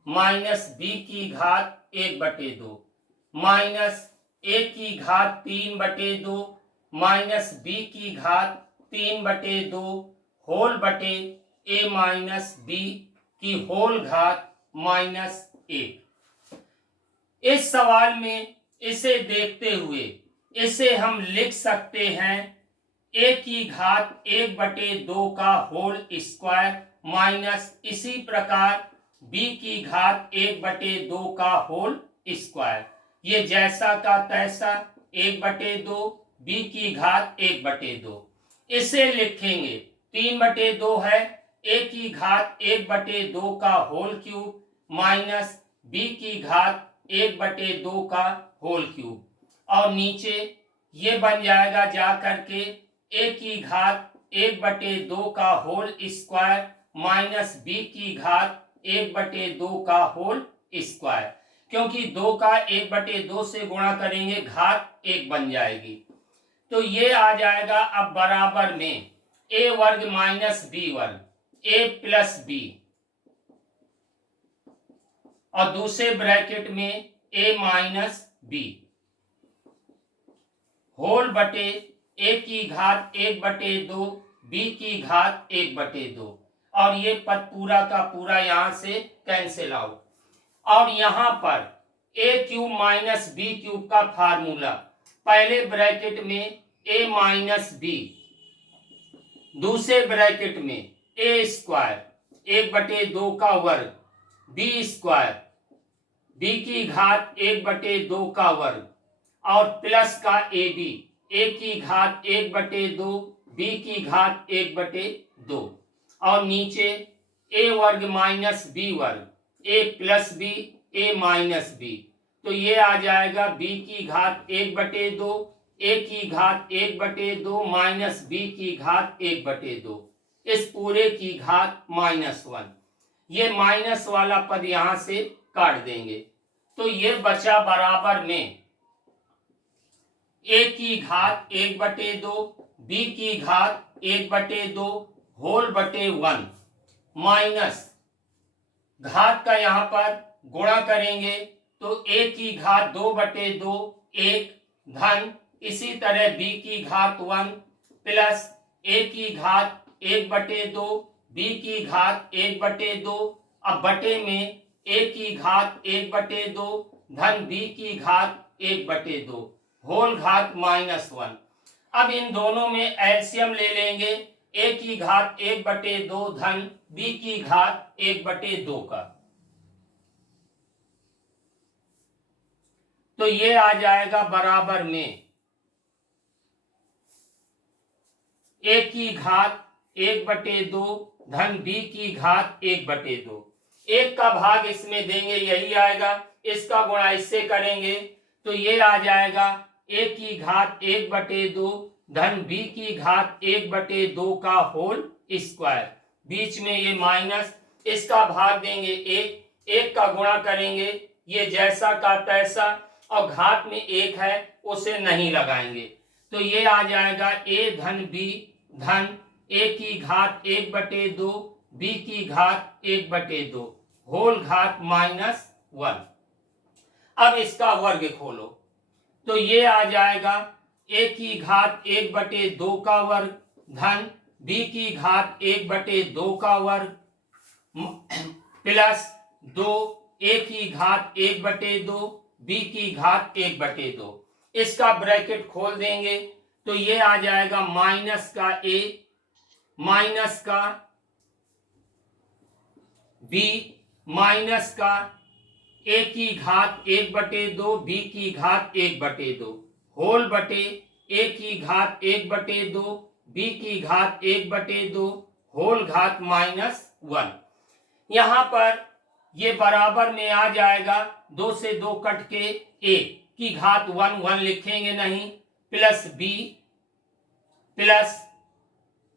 माइनस b की घात 1/2 माइनस a की घात 3/2 माइनस b की घात 3/2 होल बटे a माइनस b की होल घात -1। इस सवाल में इसे देखते हुए इसे हम लिख सकते हैं a की घात 1/2 का होल स्क्वायर माइनस इसी प्रकार b की घात 1/2 का होल स्क्वायर। ये जैसा का तैसा 1/2, b की घात 1/2। इसे लिखेंगे 3/2 है a की घात 1/2 का होल क्यूब माइनस b की घात 1/2 का होल क्यूब, और नीचे ये बन जाएगा जा करके a की घात 1/2 का होल स्क्वायर माइनस b की घात 1/2 का होल स्क्वायर, क्योंकि 2 का 1/2 से गुणा करेंगे घात 1 बन जाएगी। तो ये आ जाएगा अब बराबर में a वर्ग माइनस b वर्ग, a प्लस b, और दूसरे ब्रैकेट में a माइनस b होल बटे a की घात 1/2 b की घात 1/2, और ये पद पूरा का पूरा यहां से कैंसिल आउट। और यहां पर a cube minus B cube का फार्मूला, पहले ब्रैकेट में a माइनस बी, दूसरे ब्रैकेट में a स्क्वायर 1/2 का वर्ग, b स्क्वायर b की घात 1/2 का वर्ग, और प्लस का ab, a की घात 1/2 b की घात 1/2, और नीचे a वर्ग माइनस b वर्ग, a plus b, a minus b। तो ये आ जाएगा b की घात 1/2, a की घात 1/2 माइनस b की घात 1/2, इस पूरे की घात -1। ये माइनस वाला पद यहां से काट देंगे, तो ये बचा बराबर में a की घात 1/2 b की घात 1/2 होल बटे 1 माइनस घात का यहां पर गुणा करेंगे तो a की घात 2/2 1 धन इसी तरह b की घात 1 प्लस a की घात 1/2 b की घात 1/2, अब बटे में a की घात 1/2 धन b की घात 1/2 होल घात -1। अब इन दोनों में एलसीएम ले लेंगे a की घात 1/2 धन b की घात 1/2 का, तो ये आ जाएगा बराबर में a की घात 1/2 धन b की घात 1/2। एक का भाग इसमें देंगे यही आएगा, इसका गुणा इससे करेंगे तो ये आ जाएगा a की घात 1/2 धन b की घात 1/2 का होल स्क्वायर, बीच में ये माइनस, इसका भाग देंगे एक का गुणा करेंगे ये जैसा का तैसा, और घात में 1 है उसे नहीं लगाएंगे, तो ये आ जाएगा a धन b धन a की घात 1/2 b की घात 1/2 होल घात -1। अब इसका वर्ग खोलो तो ये आ जाएगा a की घात 1/2 का वर्ग धन b की घात 1/2 का वर्ग प्लस 2 a की घात 1/2 b की घात 1/2, इसका ब्रैकेट खोल देंगे तो ये आ जाएगा माइनस का a माइनस का b माइनस का a की घात 1/2 b की घात 1/2 होल बटे ए की घात 1/2 बी की घात 1/2 होल घात -1। यहां पर ये बराबर में आ जाएगा, 2 से 2 कट के ए की घात 1 लिखेंगे नहीं, प्लस बी प्लस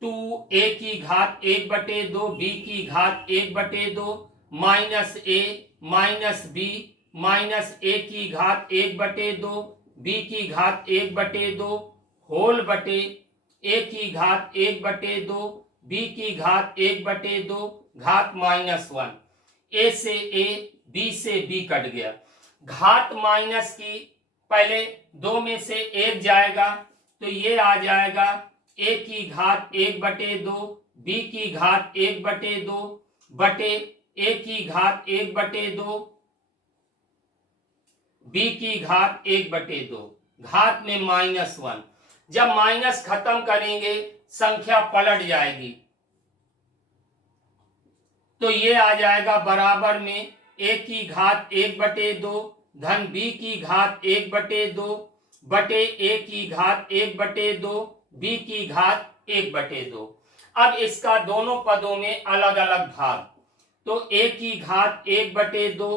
2 ए की घात 1/2 बी की घात 1/2 माइनस ए माइनस बी माइनस ए की घात 1/2 बी की घात 1/2 होल बटे ए की घात 1/2 बी की घात 1/2 घात -1। ए से ए बी से बी कट गया, घात माइनस की पहले 2 में से 1 जाएगा तो ये आ जाएगा ए की घात 1/2 बी की घात 1/2 बटे ए की घात 1/2 बी की घात 1/2 घात में -1। जब माइनस खत्म करेंगे संख्या पलट जाएगी, तो ये आ जाएगा बराबर में ए की घात 1/2 धन बी की घात 1/2 बटे ए की घात 1/2 बी की घात 1/2। अब इसका दोनों पदों में अलग अलग भाग, तो ए की घात 1/2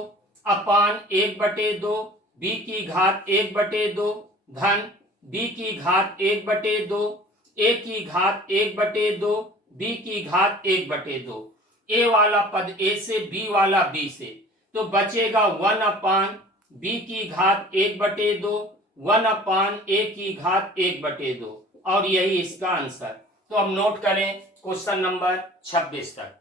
अपान 1/2 बी की घात 1/2 धन बी की घात 1/2 ए की घात 1/2 बी की घात 1/2। ए वाला पद ए से, बी वाला बी से, तो बचेगा 1 अपान बी की घात 1/2 1 अपान ए की घात 1/2, और यही इसका आंसर। तो अब नोट करें क्वेश्चन नंबर 26 तक।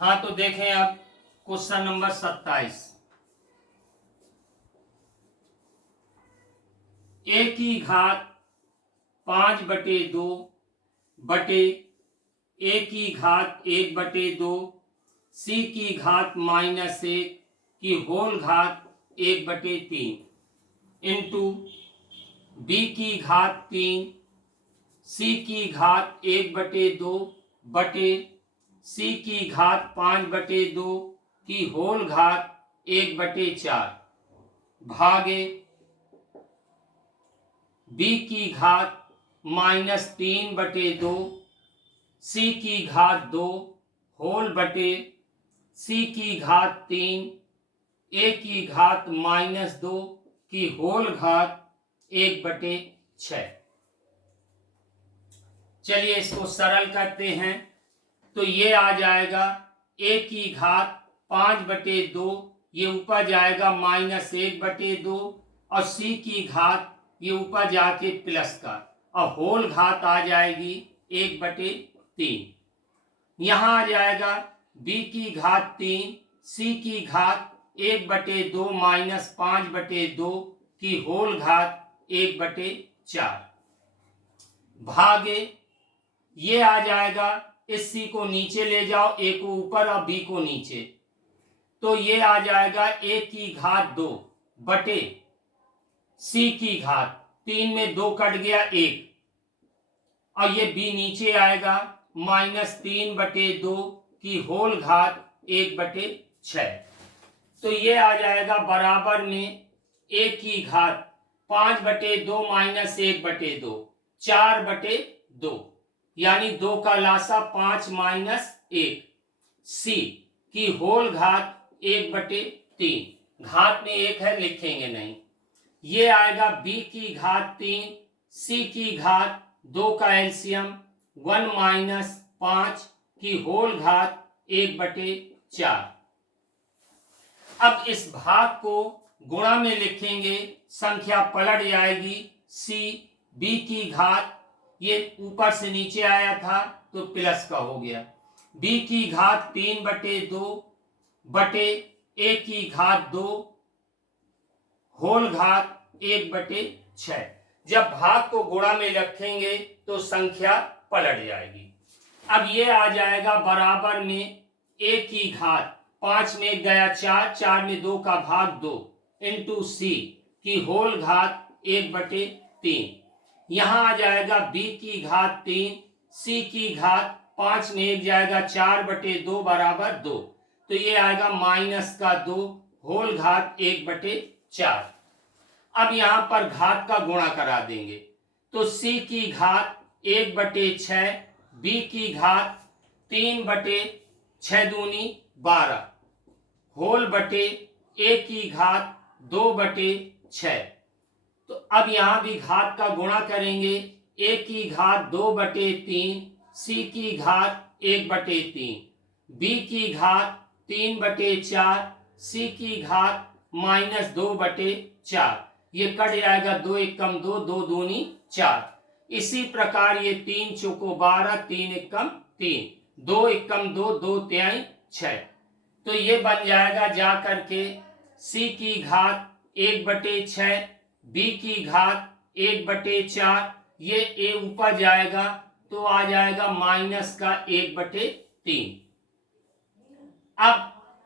हाँ, तो देखें अब क्वेश्चन नंबर 27। ए की घात 5/2 बटे ए की घात 1/2 सी की घात -1 की होल घात 1/3 इंटू बी की घात 3 सी की घात 1/2 बटे सी की घात 5/2 की होल घात 1/4 भागे बी की घात -3/2 सी की घात 2 होल बटे सी की घात 3 ए की घात -2 की होल घात 1/6। चलिए इसको सरल करते हैं, तो ये आ जाएगा ए की घात 5/2, ये ऊपर जाएगा -1/2, और सी की घात ये ऊपर जाके प्लस का, और होल घात आ जाएगी 1/3। यहां आ जाएगा बी की घात 3 सी की घात 1/2 -5/2 की होल घात 1/4 भागे ये आ जाएगा, इस सी को नीचे ले जाओ, ए को ऊपर और बी को नीचे, तो ये आ जाएगा ए की घात 2 बटे सी की घात 3 में 2 कट गया 1, और ये बी नीचे आएगा -3/2 की होल घात 1/6। तो ये आ जाएगा बराबर में ए की घात 5/2 -1/2 4/2, यानी 2 का लासा 5 -1 सी की होल घात 1/3, घात में 1 है लिखेंगे नहीं। ये आएगा बी की घात 3 सी की घात 2 का एलसीएम 1 - 5 की होल घात 1/4। अब इस भाग को गुणा में लिखेंगे, संख्या पलट जाएगी, सी बी की घात ये ऊपर से नीचे आया था तो प्लस का हो गया, बी की घात 3/2 बटे ए की घात 2 होल घात 1/6। जब भाग को गुणा में रखेंगे तो संख्या पलट जाएगी। अब ये आ जाएगा बराबर में ए की घात 5 में गया 4, 4 में 2 का भाग 2 इंटू सी की होल घात 1/3। यहां आ जाएगा बी की घात 3 सी की घात 5 में 1 जाएगा 4/2 बराबर 2, तो ये आएगा -2 होल घात 1/4। अब यहाँ पर घात का गुणा करा देंगे, तो c की घात 1/6, b की घात 3/6 दूनी 12 होल बटे a की घात 2/6। तो अब यहाँ भी घात का गुणा करेंगे, a की घात 2/3, c की घात 1/3, b की घात 3/4, c की घात -2/4। ये कट जाएगा, 2 एकम 2, 2 दूनी 4। इसी प्रकार ये 3 चौको 12, 3 एकम 3, 2 एकम 2, 2 तिहाई 6। तो ये बन जाएगा जा करके c की घात 1/6, b की घात 1/4, ये a ऊपर जाएगा तो आ जाएगा माइनस का 1/3। अब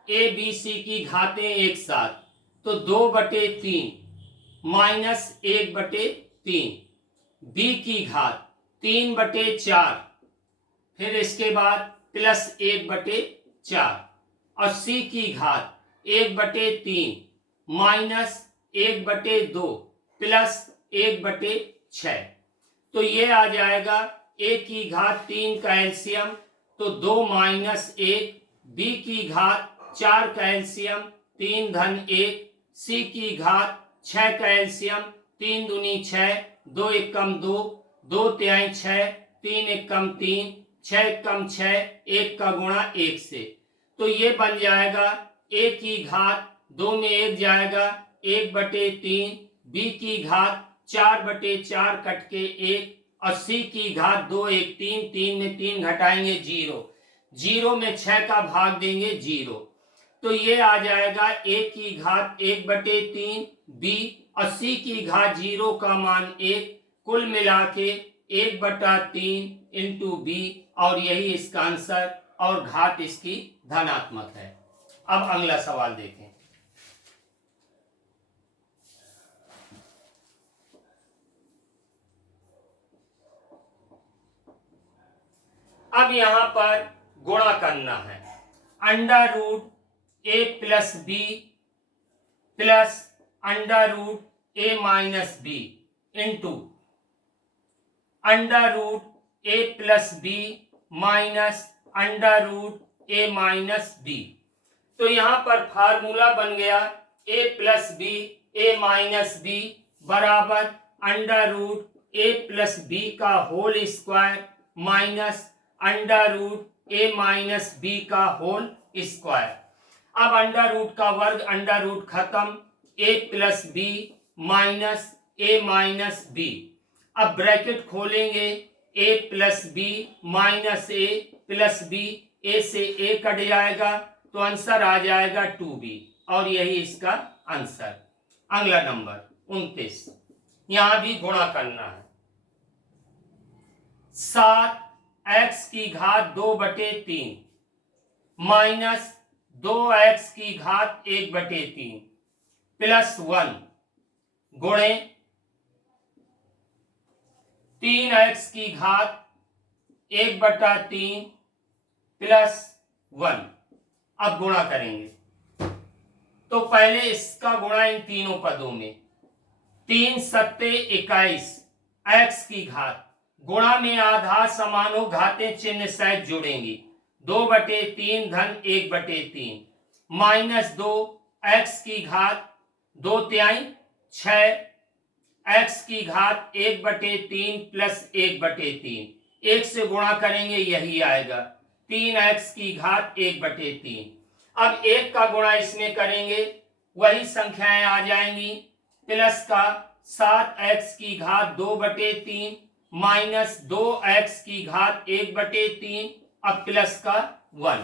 a b c की घातें एक साथ, तो 2/3 माइनस 1/3, b की घात 3/4, फिर इसके बाद प्लस 1/4 और c की घात 1/3 माइनस 1/2 प्लस 1/6। तो ये आ जाएगा a की घात 3 का एलसीएम तो 2 माइनस 1, b की घात 4 का एलसीएम 3 धन 1, c की घात 6 का एलसीएम 3 दूनी 6, 2 एकम 2, 2 तिहाई 6, 3 एकम 3, 6 एकम 6, 1 का गुणा 1 से। तो ये बन जाएगा a की घात 2 में 1 जाएगा 1/3, b की घात 4/4 कट के 1 और c की घात 2 1 3, 3 में 3 घटाएंगे 0, 0 में 6 का भाग देंगे 0। तो ये आ जाएगा a की घात 1/3, b और c की घात 0 का मान 1, कुल मिला के 1/3 इंटू b, और यही इसका आंसर और घात इसकी धनात्मक है। अब अगला सवाल देखें। अब यहां पर गुणा करना है, under root a plus b plus under root a minus b into under root a plus b minus under root a minus b। तो यहां पर फार्मूला बन गया a plus b a minus b बराबर under root a plus b का whole square minus under root a minus b का whole square. अब under root का वर्ग अंडर रूट खत्म, a plus b minus a minus b। अब bracket खोलेंगे, a plus b minus a plus b, a से a cut जाएगा तो आंसर आ जाएगा 2b, और यही इसका आंसर। अगला नंबर 29, यहां भी गुणा करना है। 7x की घात 2/3 माइनस 2x की घात 1/3 प्लस 1 गुणे 3x की घात 1/3 प्लस 1। अब गुणा करेंगे, तो पहले इसका गुणा इन तीनों पदों में, 3 सत्ते 21 x की घात, गुणा में आधार समान हो घातें चिन्ह सहित जुड़ेंगी, 2/3 धन 1/3 माइनस 2 x की घात 2 तिहाई 6 x की घात 1/3 प्लस 1/3, 1 से गुणा करेंगे यही आएगा 3x की घात 1/3। अब 1 का गुणा इसमें करेंगे वही संख्याएं आ जाएंगी, प्लस का 7x की घात 2/3 माइनस 2x की घात 1/3, अब प्लस का 1।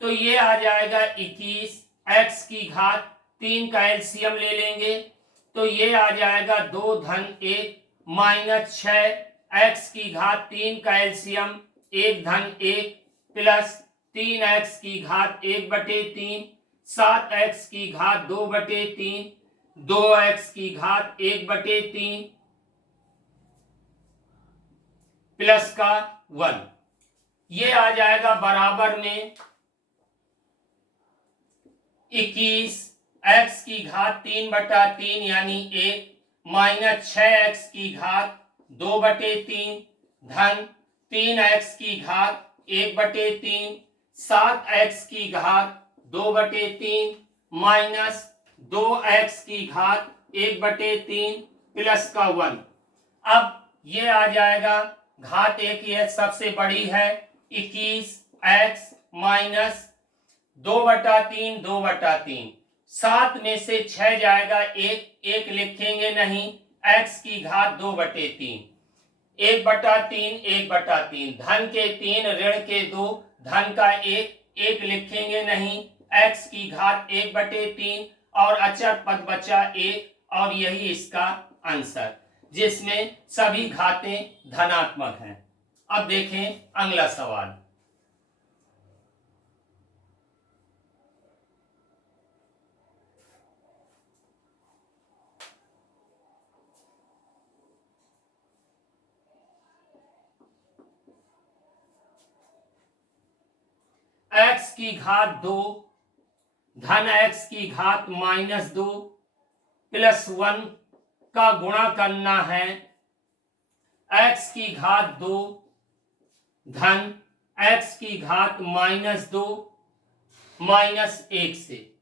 तो ये आ जाएगा 21, x की घात 3 का एलसीएम ले लेंगे तो ये आ जाएगा 2 धन 1 माइनस 6 x की घात 3 का एलसीएम 1 धन 1 प्लस 3x की घात 1/3, 7x की घात 2/3, 2x की घात 1/3 प्लस का 1। ये आ जाएगा बराबर में 21 एक्स की घात 3/3 यानी 1 माइनस 6x की घात 2/3 धन 3x की घात 1/3 7x की घात 2/3 माइनस 2x की घात 1/3 प्लस का 1। अब ये आ जाएगा घात एक ही है, सबसे बड़ी है 21x माइनस 2/3 2/3 7 में से 6 जाएगा, एक लिखेंगे नहीं, x की घात 2/3 1/3 1/3 धन के 3 ऋण के 2 धन का 1 लिखेंगे नहीं, x की घात 1/3 और अचर पद बचा 1 और यही इसका आंसर, जिसमें सभी घातें धनात्मक हैं। अब देखें अगला सवाल। x की घात 2 धन x की घात -2 प्लस 1 का गुणा करना है x की घात 2 धन x की घात -2 -1 से।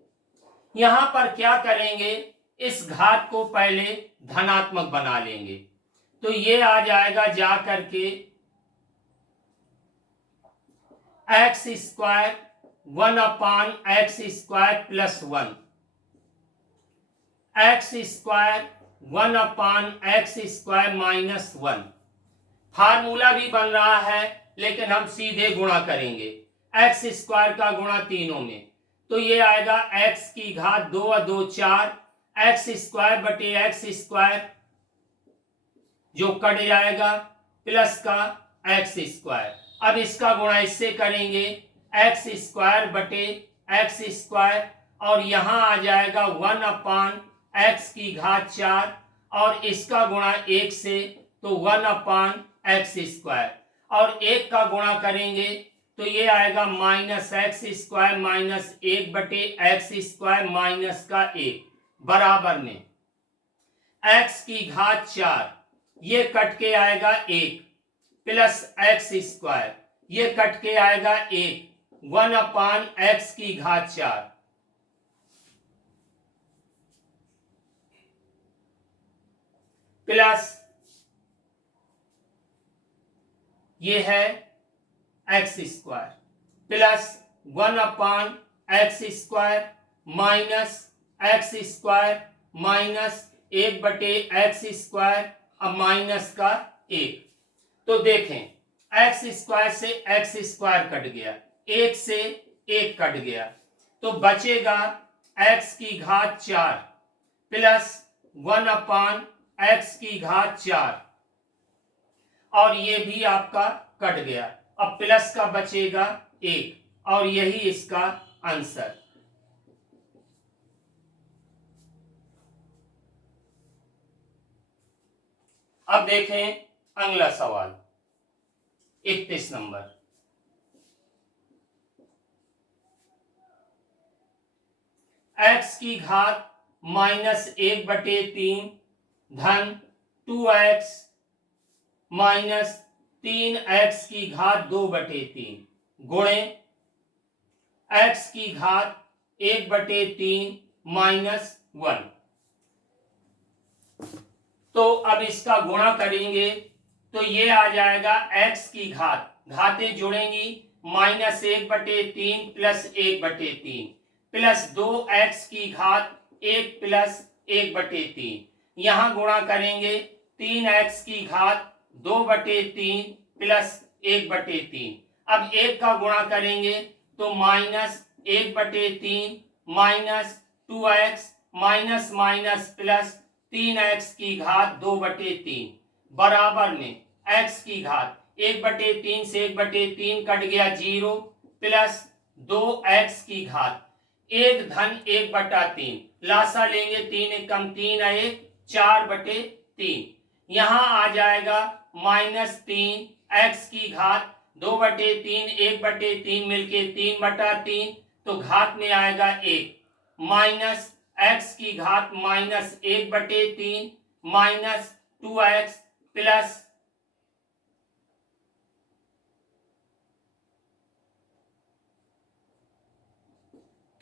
यहां पर क्या करेंगे, इस घात को पहले धनात्मक बना लेंगे, तो ये आ जाएगा जा करके x square 1/x² plus 1 x square 1/x² minus 1। Formula भी बन रहा है लेकिन हम सीधे गुणा करेंगे, एक्स स्क्वायर का गुणा तीनों में, तो ये आएगा x की घात 2 और 2 4 x² बटे x² जो कट जाएगा प्लस का x²। अब इसका गुणा इससे करेंगे x² बटे x² और यहां आ जाएगा 1/x की घात 4 और इसका गुणा 1 से तो 1/x² और 1 का गुणा करेंगे तो ये आएगा -x² माइनस 1 बटे x² माइनस का 1 बराबर में x की घात 4 ये कट के आएगा 1 प्लस x² ये कट के आएगा 1 1/x की घात 4 प्लस ये है x² plus 1/x² minus x² minus 1 बटे x² अब माइनस का 1। तो देखें x² से x² कट गया, 1 से 1 कट गया, तो बचेगा x की घात 4 प्लस 1/x की घात 4 और ये भी आपका कट गया, अब प्लस का बचेगा 1 और यही इसका आंसर। अब देखें अगला सवाल 31 नंबर। x की घात -1/3 धन 2x माइनस 3x की घात 2/3 गुणे x की घात 1/3 माइनस 1। तो अब इसका गुणा करेंगे तो ये आ जाएगा x की घातें जुड़ेंगी -1/3 प्लस 1/3 प्लस 2x की घात 1 प्लस 1/3 यहां गुणा करेंगे 3x की घात 2/3 प्लस 1/3। अब 1 का गुणा करेंगे तो -1/3 minus 2x minus minus plus 3x की घात 2/3 बराबर में x की घात 1/3 से 1/3 कट गया 0 प्लस 2x की घात 1 धन 1/3 लासा लेंगे 3 एकम 3 1 4/3 यहां आ जाएगा -3x की घात 2/3 1/3 मिलके 3/3 तो घात में आएगा 1 माइनस एक्स की घात minus 1/3 minus 2x plus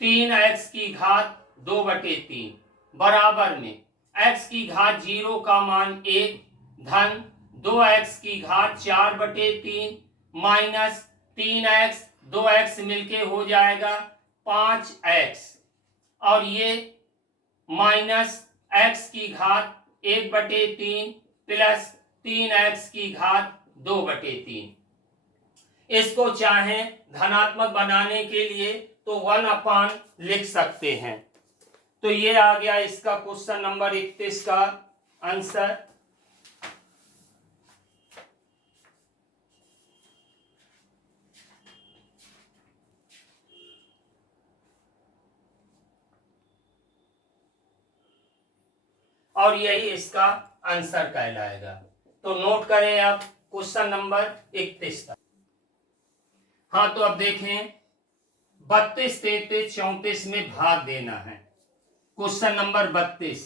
3x की घात 2/3 बराबर में x की घात 0 का मान 1 धन 2x की घात 4/3 माइनस 3x 2x मिलके हो जाएगा 5x और ये माइनस x की घात 1/3 प्लस 3x की घात 2/3। इसको चाहें धनात्मक बनाने के लिए तो 1 लिख सकते हैं। तो ये आ गया इसका क्वेश्चन नंबर 31 का आंसर। और यही इसका आंसर कहलाएगा। तो नोट करें अब क्वेश्चन नंबर 31 का। हाँ तो अब देखें 32, 33, 34 में भाग देना है। क्वेश्चन नंबर 32,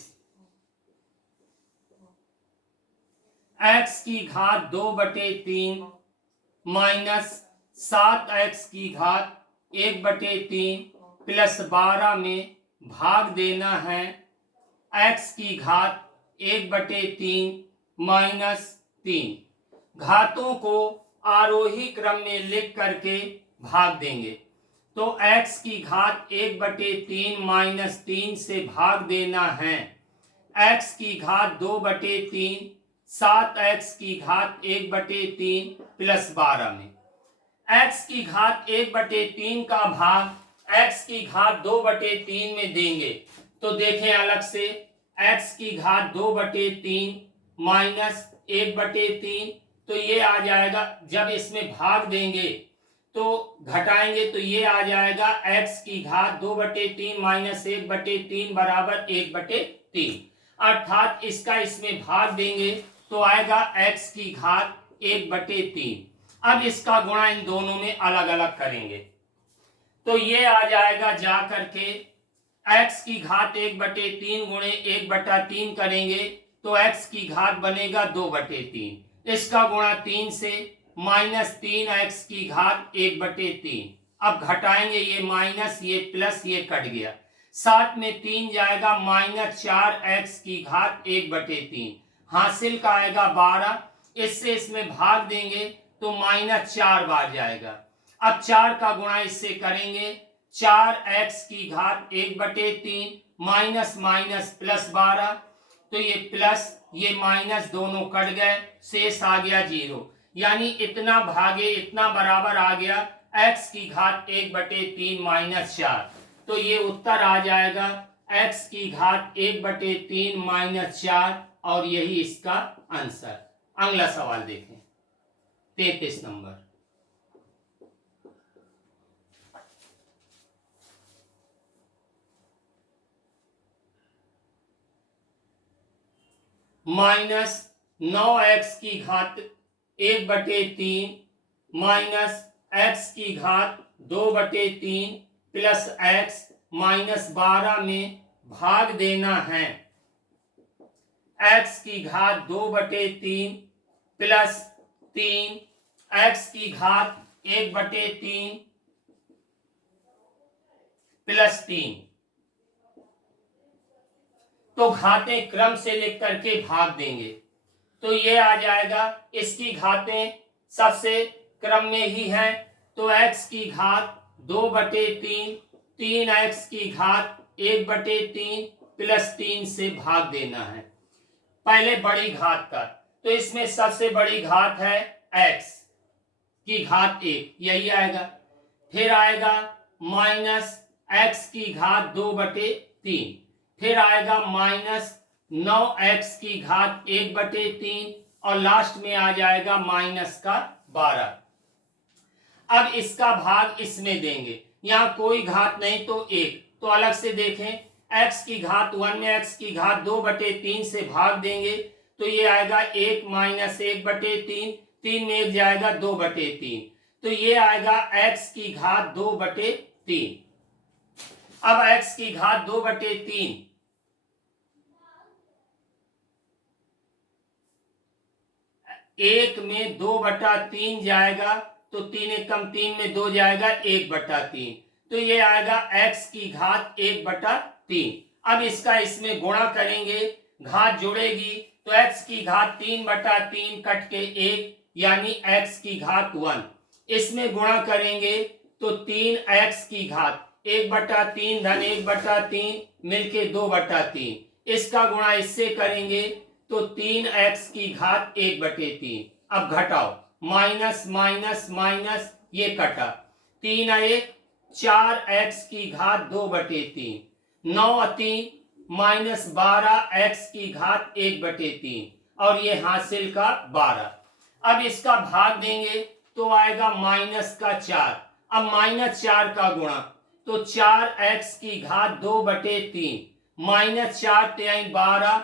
x की घात 2/3 माइनस 7x की घात 1/3 प्लस 12 में भाग देना है x की घात 1/3 माइनस 3। घातों को आरोही क्रम में लिख करके भाग देंगे। तो x की घात 1/3 माइनस 3 से भाग देना है x की घात 2/3 7x की घात 1/3 प्लस 12 में। x की घात 1/3 का भाग x की घात 2/3 में देंगे तो देखें अलग से x की घात 2/3 माइनस 1/3 तो ये आ जाएगा। जब इसमें भाग देंगे तो घटाएंगे तो ये आ जाएगा x की घात 2/3 माइनस 1/3 बराबर 1/3। अर्थात इसका इसमें भाग देंगे तो आएगा x की घात 1/3। अब इसका गुणा इन दोनों में अलग अलग करेंगे तो ये आ जाएगा जा करके x की घात 1/3 गुणे 1/3 करेंगे तो x की घात बनेगा 2/3। इसका गुणा 3 से माइनस 3x की घात 1/3। अब घटाएंगे ये माइनस ये प्लस ये कट गया। 7 में 3 जाएगा माइनस 4x की घात 1/3। हासिल का आएगा 12। इससे इसमें भाग देंगे तो माइनस 4 बार जाएगा। अब 4 का गुणा इससे करेंगे 4x की घात 1/3 माइनस माइनस प्लस 12 तो ये प्लस ये माइनस दोनों कट गए शेष आ गया 0 यानी इतना भागे इतना बराबर आ गया x की घात 1/3 माइनस 4। तो ये उत्तर आ जाएगा x की घात 1/3 माइनस 4 और यही इसका आंसर। अगला सवाल देखें 33 नंबर। माइनस 9x की घात 1/3 माइनस x की घात 2/3 प्लस x माइनस 12 में भाग देना है x की घात 2/3 प्लस 3 x की घात 1/3 प्लस 3। तो घातें क्रम से लिख करके भाग देंगे तो ये आ जाएगा। इसकी घातें सबसे क्रम में ही हैं तो x की घात 2/3 3x की घात 1/3 प्लस 3 से भाग देना है पहले बड़ी घात का। तो इसमें सबसे बड़ी घात है x की घात 1 यही आएगा। फिर आएगा माइनस x की घात 2/3 फिर आएगा माइनस 9x की घात 1/3 और लास्ट में आ जाएगा माइनस का 12। अब इसका भाग इसमें देंगे यहां कोई घात नहीं तो 1 तो अलग से देखें x की घात 1 में x की घात 2/3 से भाग देंगे तो ये आएगा 1 माइनस 1/3 3 में 1 जाएगा 2/3 तो ये आएगा x की घात 2/3। अब x की घात 2/3, एक में 2/3 जाएगा तो 3 एकम 3 में 2 जाएगा 1/3, तो ये आएगा x की घात 1/3। अब इसका इसमें गुणा करेंगे, घात जुड़ेगी तो x की घात 3/3 कट के 1 यानी x की घात 1। इसमें गुणा करेंगे तो 3x की घात 1/3 धन 1/3 मिलके 2/3। इसका गुणा इससे करेंगे तो 3x की घात 1/3। अब घटाओ, माइनस माइनस माइनस ये कटा, 3 1 4x की घात 2/3, 9 3 -12x की घात 1/3 और ये हासिल का 12। अब इसका भाग देंगे तो आएगा -4। अब -4 का गुणा तो 4x की घात 2/3 -4 तिहाई 12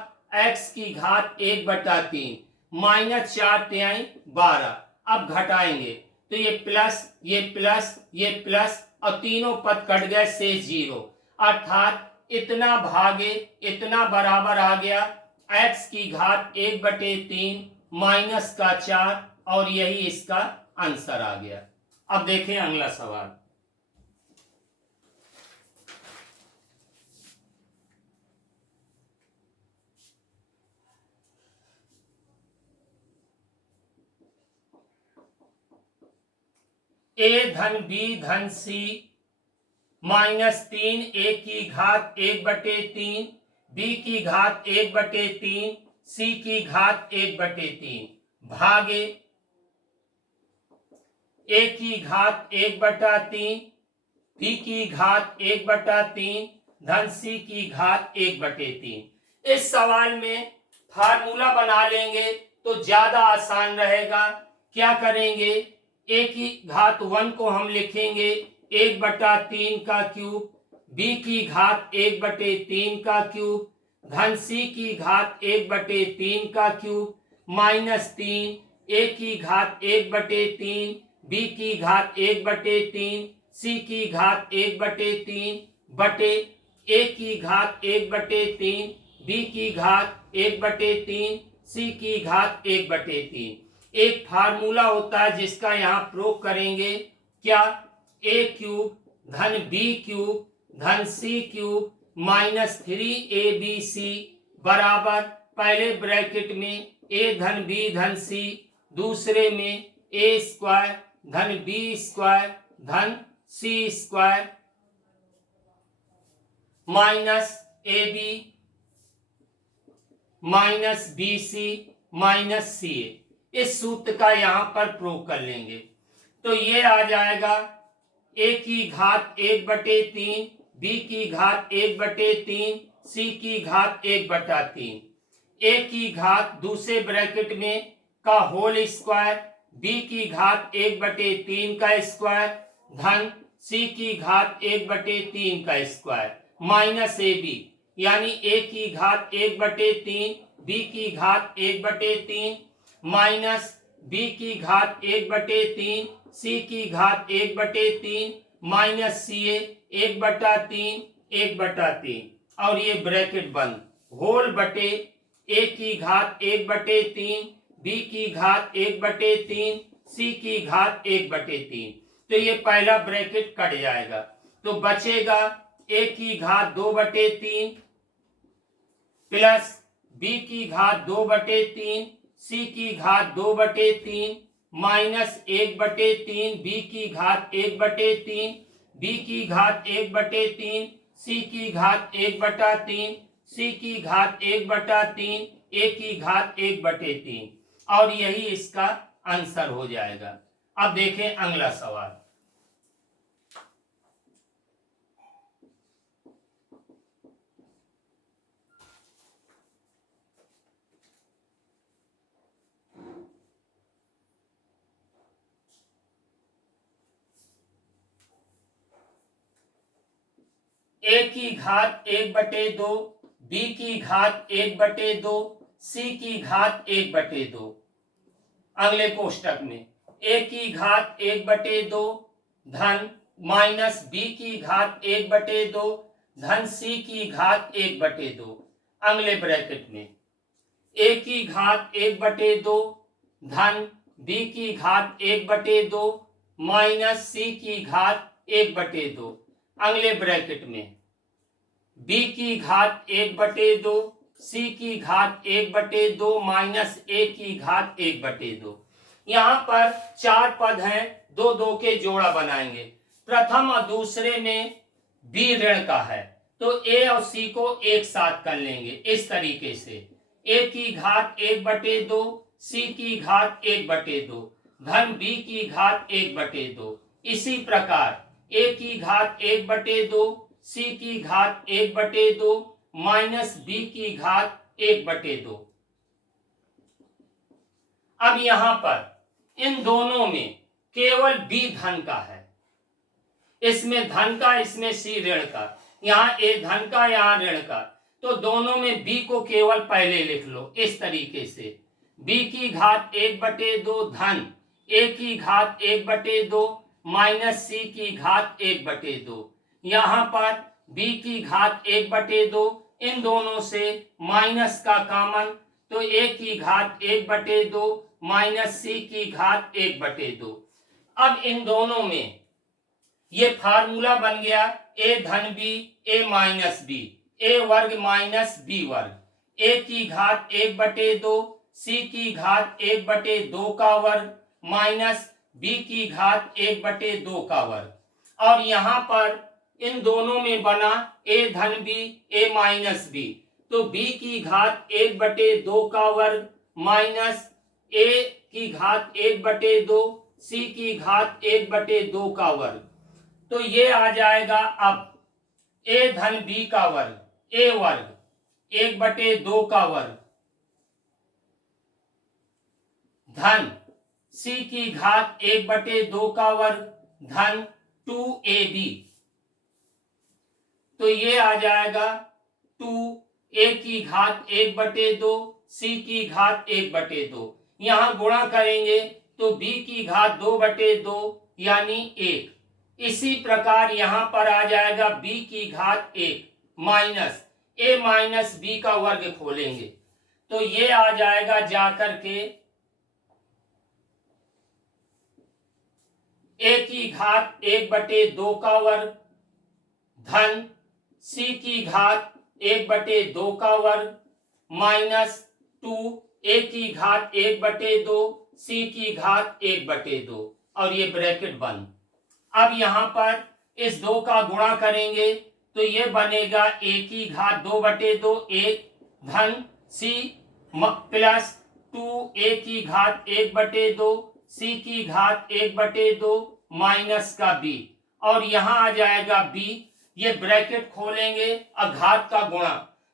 x की घात 1/3 -4 तिहाई 12। अब घटाएंगे तो ये प्लस ये प्लस ये प्लस और तीनों पद कट गए से 0, अर्थात इतना भागे इतना बराबर आ गया x की घात 1/3 -4 और यही इसका आंसर आ गया। अब देखें अगला सवाल। a धन b धन c -3 a की घात 1/3 b की घात 1/3 c की घात 1/3 भागे a की घात 1/3 b की घात 1/3 धन c की घात 1/3। इस सवाल में फार्मूला बना लेंगे तो ज्यादा आसान रहेगा। क्या करेंगे, a की घात 1 को हम लिखेंगे 1/3 का क्यूब, b की घात 1/3 का क्यूब धन c की घात 1/3 का क्यूब -3 a की घात 1/3 b की घात 1/3 c की घात 1/3 बटे a की घात 1/3 b की घात 1/3 c की घात 1/3। एक फार्मूला होता है जिसका यहाँ प्रयोग करेंगे, क्या, a क्यूब धन b क्यूब धन c क्यूब -3abc बराबर पहले ब्रैकेट में a धन b धन c, दूसरे में a स्क्वायर धन b स्क्वायर धन c square minus ab minus bc minus ca। इस सूत्र का यहां पर प्रयोग कर लेंगे तो ये आ जाएगा a की घात 1/3 b की घात 1/3 c की घात 1/3, a की घात दूसरे ब्रैकेट में का होल स्क्वायर b की घात 1/3 का स्क्वायर धन c की घात 1/3 का स्क्वायर माइनस ab यानी a की घात 1/3 b की घात 1/3 माइनस b की घात 1/3 c की घात 1/3 माइनस ca 1/3 1/3 और ये ब्रैकेट बंद, होल बटे a की घात 1/3 b की घात 1/3 c की घात 1/3। तो ये पहला ब्रैकेट कट जाएगा तो बचेगा a की घात 2/3 प्लस b की घात 2/3 c की घात 2/3 माइनस 1/3 b की घात 1/3 b की घात 1/3 c की घात 1/3 c की घात 1/3 a की घात 1/3 और यही इसका आंसर हो जाएगा। अब देखें अगला सवाल। a की घात 1/2 b की घात 1/2 c की घात 1/2। अगले कोष्टक में a की घात 1/2 धन माइनस बी की घात 1/2 धन सी की घात 1/2 अगले ब्रैकेट में ए की घात 1/2 धन बी की घात 1/2 माइनस सी की घात 1/2 अगले ब्रैकेट में बी की घात 1/2 सी की घात 1/2 माइनस ए की घात 1/2। यहाँ पर चार पद हैं, दो दो के जोड़ा बनाएंगे। प्रथम और दूसरे में बी ऋण का है तो ए और सी को एक साथ कर लेंगे इस तरीके से, ए की घात 1/2 सी की घात 1/2 धन बी की घात 1/2। इसी प्रकार ए की घात 1/2 सी की घात 1/2 माइनस बी की घात 1/2। अब यहां पर इन दोनों में केवल बी धन का है, इसमें धन का, इसमें सी ऋण का, यहाँ ए धन का, यहाँ ऋण का, तो दोनों में बी को केवल पहले लिख लो इस तरीके से, बी की घात 1/2 धन ए की घात 1/2 माइनस सी की घात 1/2। यहाँ पर बी की घात 1/2, इन दोनों से माइनस का कॉमन, तो ए की घात 1/2 माइनस सी की घात 1/2। अब इन दोनों में ये फार्मूला बन गया ए धन बी ए माइनस बी, ए वर्ग माइनस बी वर्ग, ए की घात 1/2 सी की घात 1/2 का वर्ग माइनस बी की घात 1/2 का वर्ग। और यहाँ पर इन दोनों में बना ए धन बी ए माइनस बी, तो बी की घात 1/2 का वर्ग माइनस ए की घात 1/2 सी की घात 1/2 का वर्ग, तो ये आ जाएगा अब ए धन बी का वर्ग ए वर्ग 1/2 का वर्ग धन सी की घात 1/2 का वर्ग धन 2ab, तो ये आ जाएगा 2a की घात 1/2 सी की घात 1/2, यहां गुणा करेंगे तो b की घात 2/2 यानी 1। इसी प्रकार यहां पर आ जाएगा b की घात 1 माइनस a माइनस b का वर्ग खोलेंगे तो ये आ जाएगा जाकर के a की घात 1/2 का वर्ग धन c की घात 1/2 का वर्ग माइनस 2a की घात 1/2 c की घात 1/2 और ये ब्रैकेट बंद। अब यहाँ पर इस दो का गुणा करेंगे तो ये बनेगा a की घात 2/2 1 धन c प्लस 2a की घात 1/2 c की घात 1/2 माइनस का b, और यहाँ आ जाएगा b, ये ब्रैकेट खोलेंगे और घात का गुणा,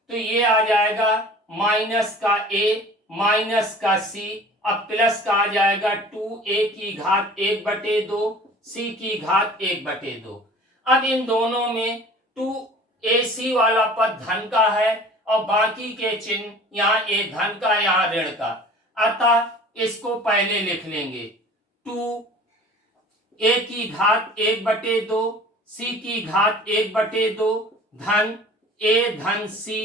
तो ये आ जाएगा माइनस का a माइनस का c, अब प्लस का आ जाएगा 2a की घात 1/2 c की घात 1/2। अब इन दोनों में 2ac वाला पद धन का है और बाकी के चिन्ह यहाँ a धन का यहाँ ऋण का, अतः इसको पहले लिख लेंगे 2a की घात 1/2 c की घात 1/2 धन a धन c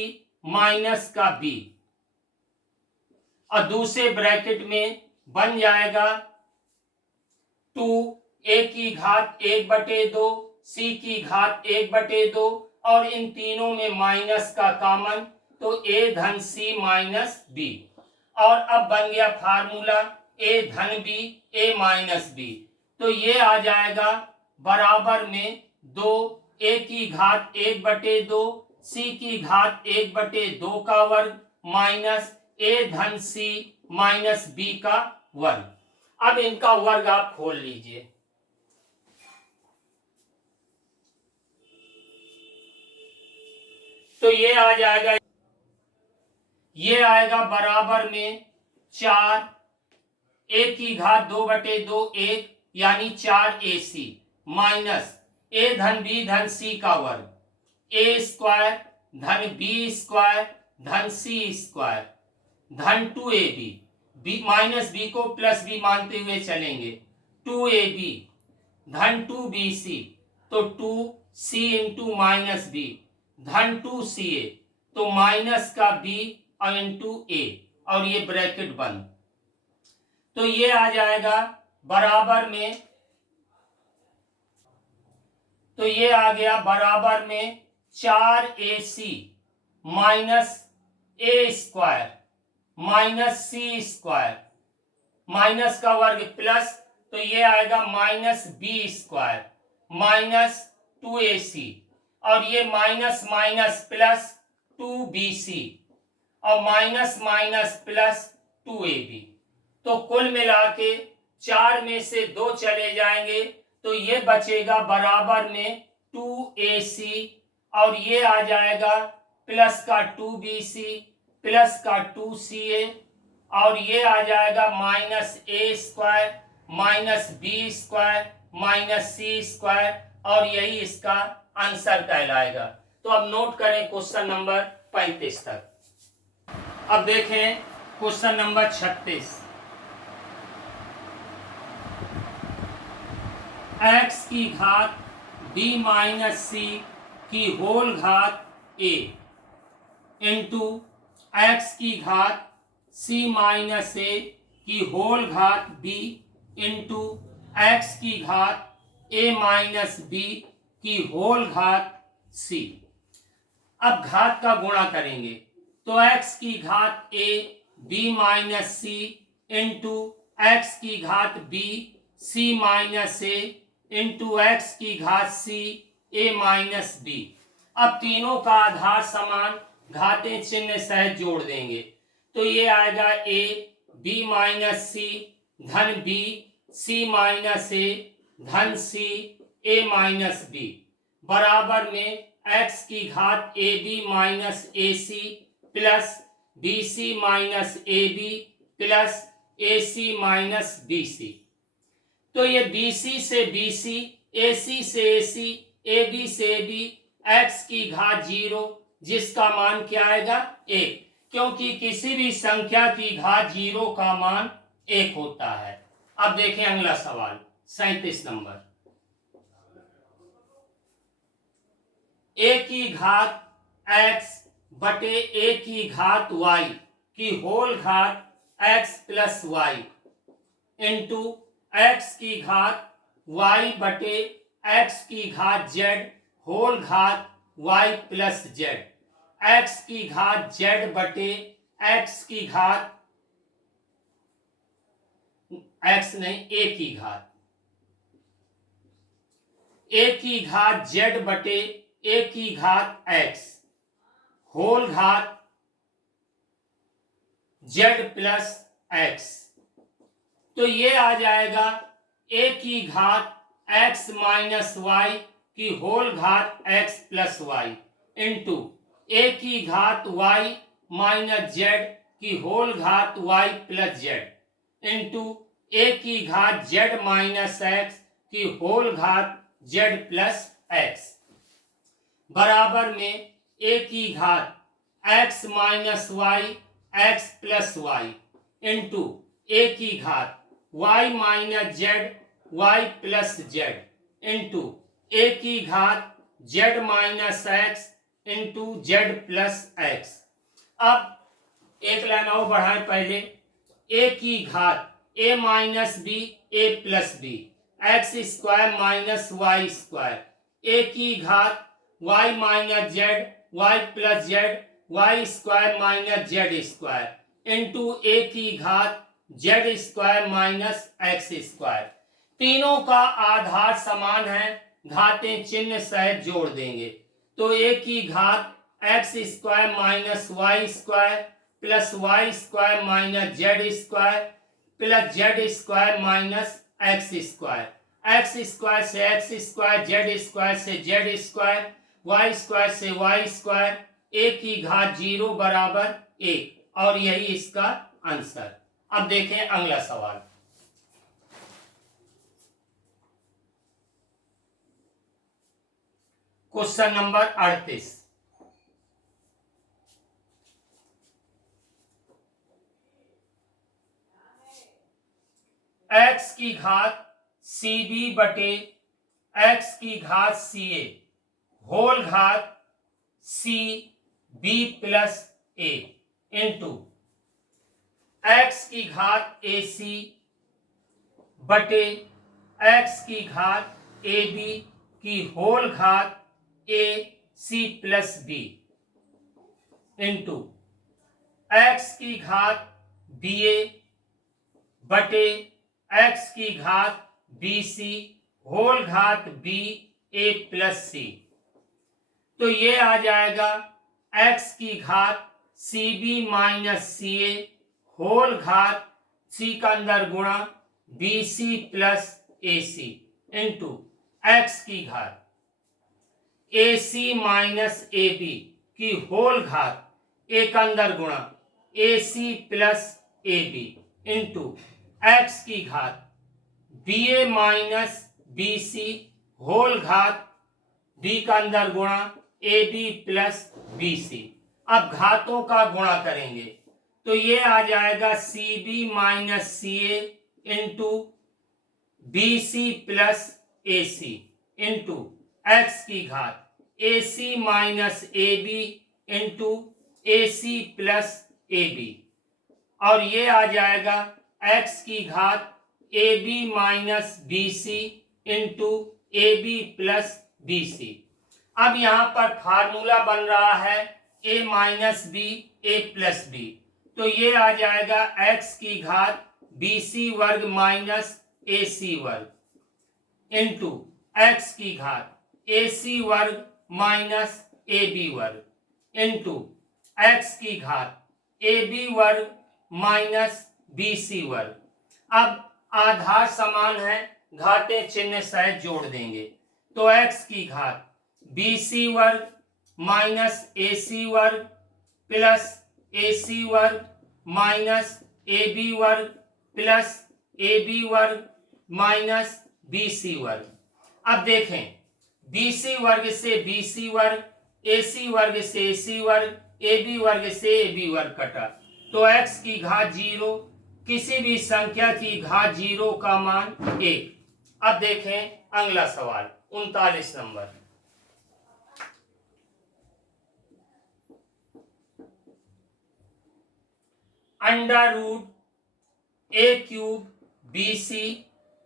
माइनस का b, और दूसरे ब्रैकेट में बन जाएगा 2a की घात 1/2 c की घात 1/2 और इन तीनों में माइनस का कॉमन, तो a धन c माइनस b, और अब बन गया फार्मूला a धन b a माइनस b, तो ये आ जाएगा बराबर में 2a की घात 1/2 c की घात 1/2 का वर्ग माइनस a धन c माइनस b का वर्ग। अब इनका वर्ग आप खोल लीजिए, तो ये आ जाएगा, ये आएगा बराबर में 4 a की घात 2/2 1 यानी 4ac माइनस a धन b धन c का वर्ग a स्क्वायर धन b स्क्वायर धन c स्क्वायर धन 2ab, b माइनस b को प्लस b मानते हुए चलेंगे 2ab धन 2bc तो 2c इंटू माइनस बी, धन 2ca तो माइनस का b और इंटू a, और ये ब्रैकेट बंद। तो ये आ जाएगा बराबर में, तो ये आ गया बराबर में 4ac minus A square minus C square, minus का वर्ग प्लस, तो ये आएगा minus B square minus 2ac, और ये माइनस माइनस प्लस 2bc, और माइनस माइनस प्लस 2ab। तो कुल मिला के 4 में से 2 चले जाएंगे, तो ये बचेगा बराबर में 2ac, और ये आ जाएगा प्लस का 2bc प्लस का 2ca, और ये आ जाएगा minus A square minus B square minus C square, और यही इसका आंसर कहलाएगा। तो अब नोट करें क्वेश्चन नंबर 35 तक। अब देखें क्वेश्चन नंबर 36। x की घात b माइनस सी की होल घात a इंटू x की घात c माइनस a की होल घात b इंटू x की घात a माइनस b की होल घात c। अब घात का गुणा करेंगे, तो x की घात a b minus c into X की घात b c minus a into X की घात c a माइनस b। अब तीनों का आधार समान, घातें चिन्ह सहित जोड़ देंगे, तो ये आएगा a b माइनस c धन b c माइनस a धन c a माइनस b, बराबर में x की घात a b minus a c plus b c minus a b plus a c minus b c। तो ये बी सी से B C, ए सी से ए सी, ए बी से ए बी, एक्स की घात 0 जिसका मान क्या आएगा 1, क्योंकि किसी भी संख्या की घात 0 का मान 1 होता है। अब देखें अगला सवाल 37 नंबर। ए की घात x बटे ए की घात y की होल घात x plus Y into X की घात y बटे एक्स की घात z होल घात y प्लस जेड, एक्स की घात z बटे एक्स की घात x नहीं a की घात, a की घात z बटे a की घात x होल घात z प्लस x। तो ये आ जाएगा a की घात x माइनस वाई की होल घात x plus Y into a की घात y माइनस z की होल घात y plus z into a की घात z माइनस x की होल घात z प्लस x, बराबर में a की घात x minus Y X plus Y into a की घात y minus Z Y plus Z into a की घात z minus x into Z plus x. अब एक लाइन और बढ़ाएं, पहले a की घात a minus B A plus B X square minus Y square, a की घात y minus Z Y plus Z Y square minus Z square into a की घात Z square minus X square. तीनों का आधार समान है, घातें चिन्ह सहित जोड़ देंगे, तो a की घात X square minus Y square plus Y square minus Z square plus Z square minus X square, X square से एक्स स्क्वायर, जेड स्क्वायर से जेड स्क्वायर, वाई स्क्वायर से वाई स्क्वायर, a की घात 0 बराबर 1, और यही इसका आंसर। अब देखें अगला सवाल। Question number 38। x की घात cb बटे एक्स की घात सी ए होल घात सी बी प्लस ए इंटू एक्स की घात ए सी बटे एक्स की घात ए बी की होल घात A C plus B into X की घात बी ए बटे एक्स की घात बी सी होल घात बी ए प्लस सी। तो ये आ जाएगा एक्स की घात C B minus C A whole घात सी का अंदर गुणा B C plus A C into X की घात A C minus A B की होल घात एक अंदर गुणा A C plus A B into X की घात B A minus B C whole घात बी का अंदर गुणा A B plus B C. अब घातों का गुणा करेंगे तो ये आ जाएगा C B minus C A into B C plus A C into X की घात A C minus A B into A C plus A B और ये आ जाएगा एक्स की घात A B minus B C into A B plus B C. अब यहां पर फार्मूला बन रहा है A minus B A plus B, तो ये आ जाएगा एक्स की घात बी सी वर्ग माइनस ए सी वर्ग इंटू एक्स की घात ए सी वर्ग माइनस ए बी वर्ग इंटू एक्स की घात ए बी वर्ग माइनस बी सी वर्ग। अब आधार समान है, घातें चिन्ह सहित जोड़ देंगे तो एक्स की घात बी सी वर्ग माइनस ए सी वर्ग प्लस ए सी वर्ग माइनस ए बी वर्ग प्लस ए बी वर्ग माइनस बी सी वर्ग। अब देखें बी सी वर्ग से बी सी वर्ग, ए सी वर्ग से ए सी वर्ग, ए बी वर्ग से ए बी वर्ग कटा तो एक्स की घात 0, किसी भी संख्या की घात 0 का मान 1। अब देखें अगला सवाल 39 नंबर। Under root A cube B C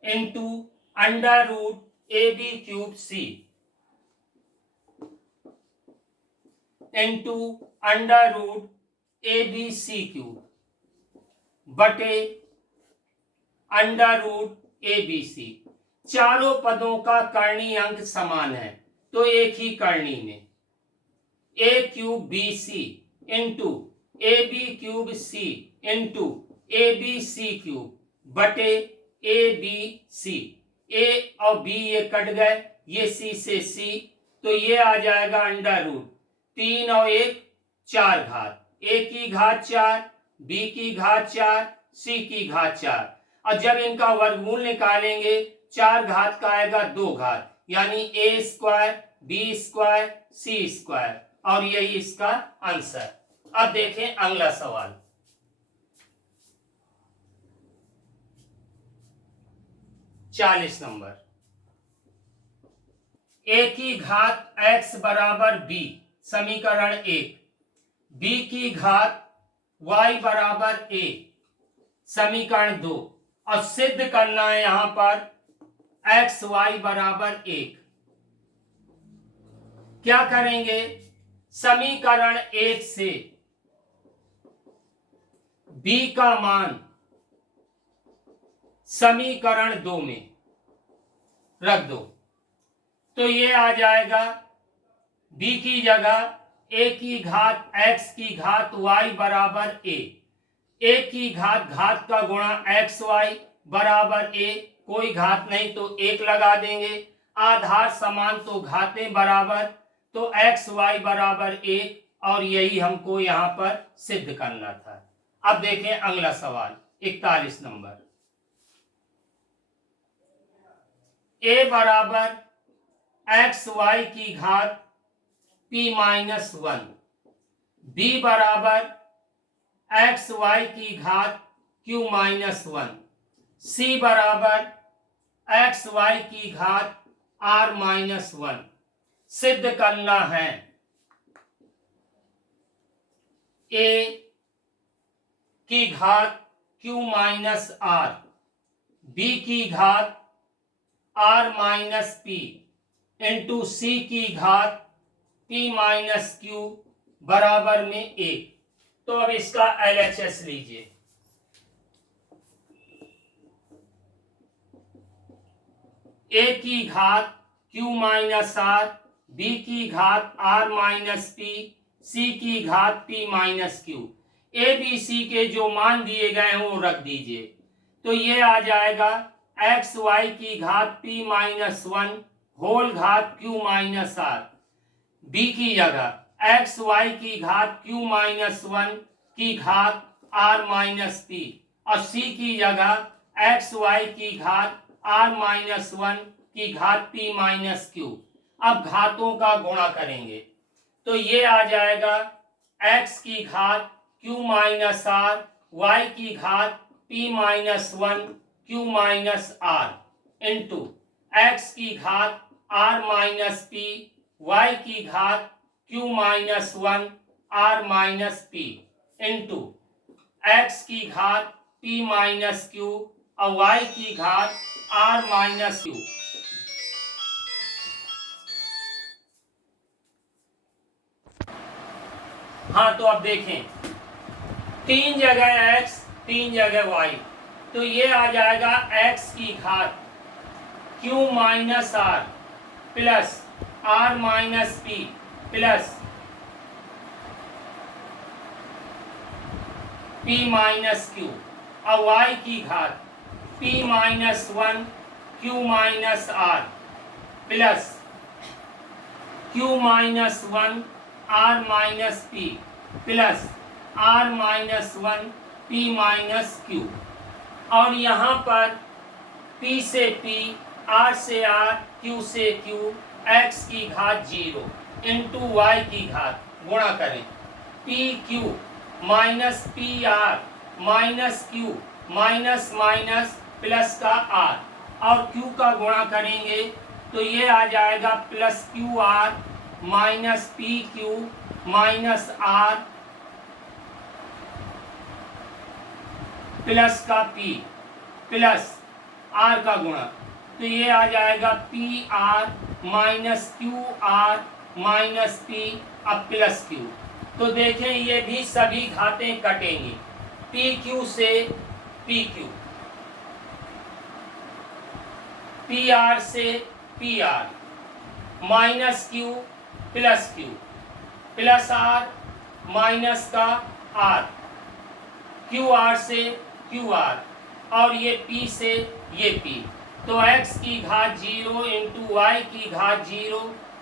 into under root A B cube C into under root A B C cube बटे under root A B C. चारों पदों का करणीय अंक समान है तो एक ही करणीय में A cube B C into A B cube C into A B C cube बटे ए बी सी। ए और बी ये कट गए, ये सी से सी, तो ये आ जाएगा अंडर रूट 3 और 1 4 घात, ए की घात 4, बी की घात 4, सी की घात 4। और जब इनका वर्गमूल निकालेंगे 4 घात का आएगा 2 घात, यानी ए स्क्वायर बी स्क्वायर सी स्क्वायर, और यही इसका आंसर। अब देखें अगला सवाल 40 नंबर। ए की घात x बराबर b समीकरण 1, b की घात y बराबर a समीकरण 2, और सिद्ध करना है यहां पर x y बराबर 1। क्या करेंगे, समीकरण 1 से b का मान समीकरण 2 में रख दो तो ये आ जाएगा b की जगह a की घात x की घात y बराबर a, a की घात घात का गुणा x y बराबर a, कोई घात नहीं तो 1 लगा देंगे, आधार समान तो घातें बराबर, तो x y बराबर 1, और यही हमको यहां पर सिद्ध करना था। अब देखें अगला सवाल 41 नंबर। a बराबर एक्स वाई की घात p माइनस 1, b बराबर एक्स वाई की घात q माइनस 1, c बराबर एक्स वाई की घात r माइनस 1 सिद्ध करना है a की घात q माइनस r, b की घात r minus p into c की घात p माइनस q बराबर में 1। तो अब इसका LHS लीजिए। a की घात q माइनस r, b की घात r माइनस p, c की घात p minus q। a b c के जो मान दिए गए हैं वो रख दीजिए। तो ये आ जाएगा x y की घात p माइनस 1 होल घात q माइनस r, b की जगह x y की घात q माइनस 1 की घात r माइनस p और c की जगह x y की घात r माइनस 1 की घात p माइनस q। अब घातों का गुणा करेंगे तो ये आ जाएगा x की घात q माइनस r, y की घात p minus 1 q minus r into x की घात r माइनस p, y की घात q minus 1 r minus p into x की घात p माइनस q और y की घात r माइनस q। हाँ तो अब देखें 3 जगह x 3 जगह y, तो ये आ जाएगा x की घात q minus r plus r minus p plus p minus q और y की घात p minus 1 q minus r plus q minus 1 r minus p plus r minus 1 p minus q। और यहाँ पर p से p, r से r, q से q, x की घात 0 इंटू y की घात गुणा करें p q minus p r minus q minus minus plus का r और q का गुणा करेंगे तो ये आ जाएगा plus Q R minus P Q minus R plus का p प्लस r का गुणा, तो ये आ जाएगा P R minus Q R minus P अब प्लस क्यू। तो देखें ये भी सभी घातें कटेंगी पी क्यू से पी क्यू, पी आर से P R minus Q plus R minus का आर, क्यू आर से क्यू आर और ये p से ये p। तो x की घात 0 इंटू वाई की घात 0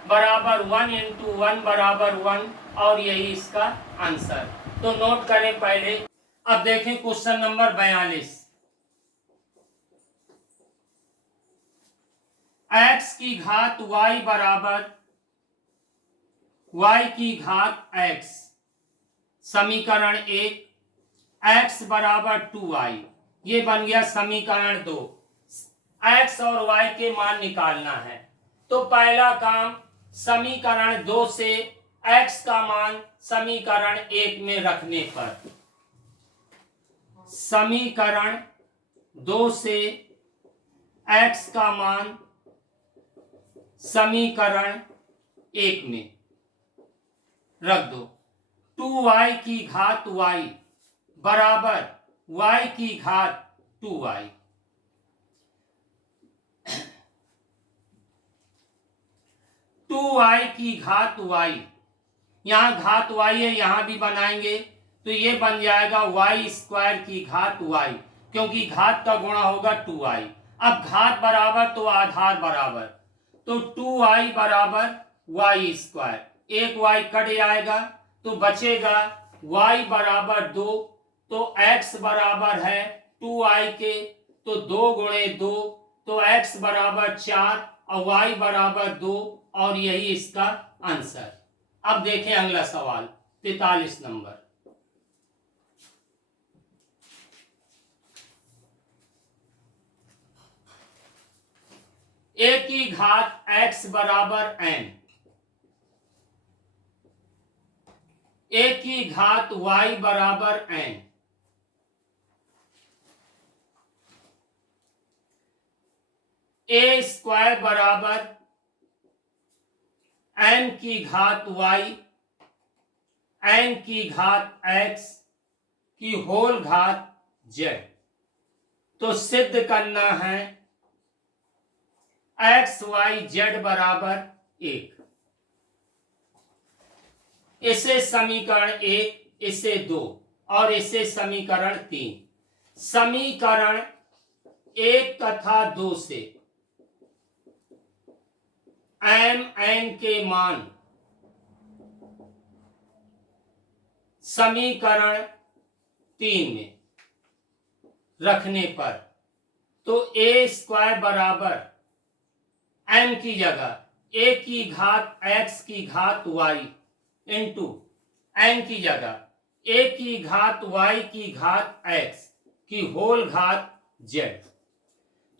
बराबर 1 इंटू 1 बराबर 1 और यही इसका आंसर। तो नोट करें पहले। अब देखें क्वेश्चन नंबर 42। x की घात y बराबर y की घात x, समीकरण 1। x बराबर 2y, ये बन गया समीकरण 2। x और y के मान निकालना है तो पहला काम समीकरण 2 से x का मान समीकरण 1 में रखने पर, समीकरण 2 से x का मान समीकरण 1 में रख दो। 2y की घात y बराबर y की घात 2y, टू y की घात y, यहाँ घात y है यहाँ भी बनाएंगे तो ये बन जाएगा y स्क्वायर की घात y, क्योंकि घात का गुणा होगा 2y। अब घात बराबर तो आधार बराबर, तो 2y बराबर y स्क्वायर, एक y कट जाएगा तो बचेगा y बराबर 2, तो x बराबर है 2y के, तो 2 गुणे 2 तो x बराबर 4 और y बराबर 2 और यही इसका आंसर। अब देखें अगला सवाल 43 नंबर। ए की घात x बराबर n, ए की घात y बराबर n, ए स्क्वायर बराबर n की घात y, n की घात x की होल घात z। तो सिद्ध करना है x y z बराबर 1। इसे समीकरण 1, इसे 2 और इसे समीकरण 3। समीकरण 1 तथा 2 से m n के मान समीकरण 3 में रखने पर तो a स्क्वायर बराबर m की जगह a की घात x की घात y इंटू n की जगह a की घात y की घात x की होल घात z।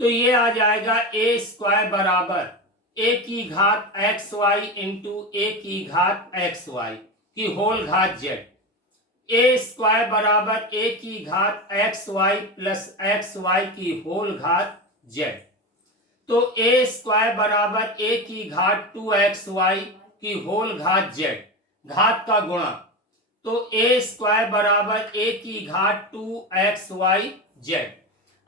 तो ये आ जाएगा a स्क्वायर बराबर a की घात एक्स वाई इंटू ए की घात एक्स वाई की होल घात z। ए स्क्वायर बराबर ए की घात X Y plus X Y की होल घात z। तो ए स्क्वायर बराबर ए की घात 2xy की होल घात z, घात का गुणा। तो ए स्क्वायर बराबर ए की घात 2xyz।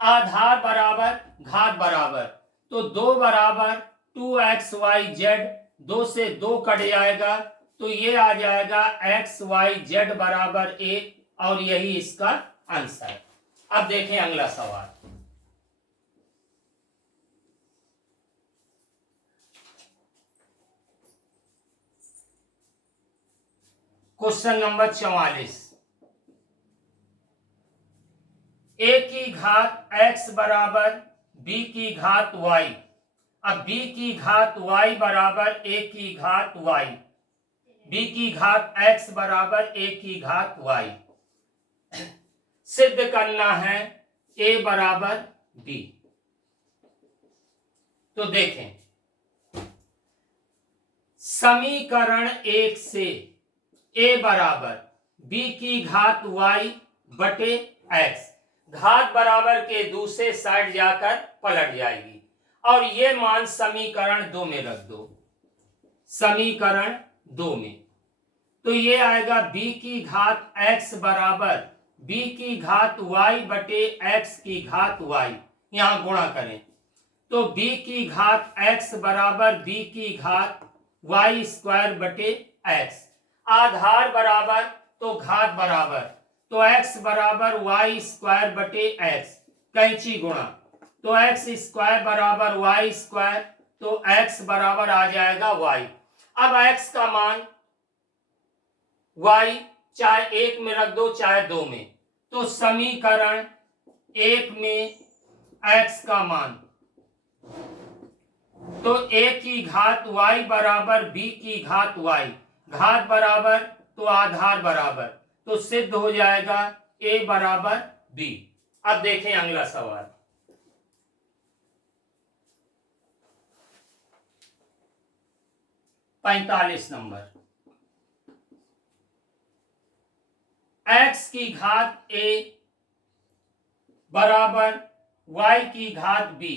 आधार बराबर घात बराबर, तो 2 बराबर 2xyz, 2 से 2 कट जाएगा तो ये आ जाएगा xyz बराबर 1 और यही इसका आंसर। अब देखें अगला सवाल। Question number 44। a की घात x बराबर b की घात y। अब b की घात y बराबर a की घात y, b की घात x बराबर a की घात y। सिद्ध करना है a बराबर b। तो देखें समीकरण 1 से a बराबर b की घात y बटे x, घात बराबर के दूसरे साइड जाकर पलट जाएगी और ये मान समीकरण 2 में रख दो। समीकरण 2 में तो ये आएगा b की घात x बराबर b की घात y बटे x की घात y, यहां गुणा करें तो b की घात x बराबर b की घात y स्क्वायर बटे x। आधार बराबर तो घात बराबर, तो x बराबर y स्क्वायर बटे x, कैंची गुणा तो x स्क्वायर बराबर y स्क्वायर, तो x बराबर आ जाएगा y। अब x का मान y चाहे 1 में रख दो चाहे 2 में, तो समीकरण 1 में x का मान तो a की घात y बराबर b की घात y, घात बराबर तो आधार बराबर, तो सिद्ध हो जाएगा a बराबर b। अब देखें अगला सवाल। पैंतालीस नंबर। x की घात a बराबर y की घात b,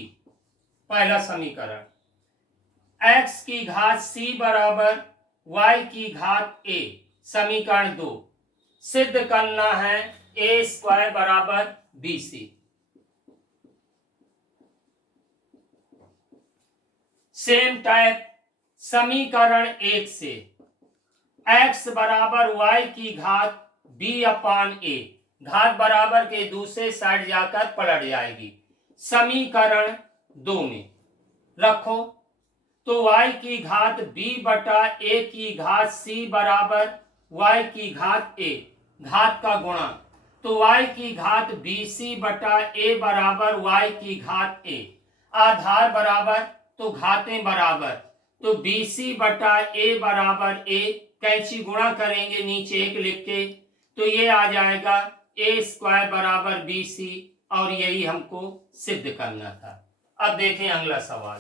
पहला समीकरण। x की घात c बराबर y की घात a, समीकरण 2। सिद्ध करना है a स्क्वायर बराबर bc। सेम टाइप समीकरण 1 से x बराबर y की घात b अपान a, घात बराबर के दूसरे साइड जाकर पलट जाएगी। समीकरण 2 में रखो तो y की घात b बटा a की घात c बराबर y की घात a, घात का गुणा तो y की घात bc बटा a बराबर y की घात a। आधार बराबर तो घातें बराबर, तो bc बटा a बराबर a, कैंची गुणा करेंगे नीचे 1 लिख के, तो ये आ जाएगा a स्क्वायर बराबर bc और यही हमको सिद्ध करना था। अब देखें अगला सवाल।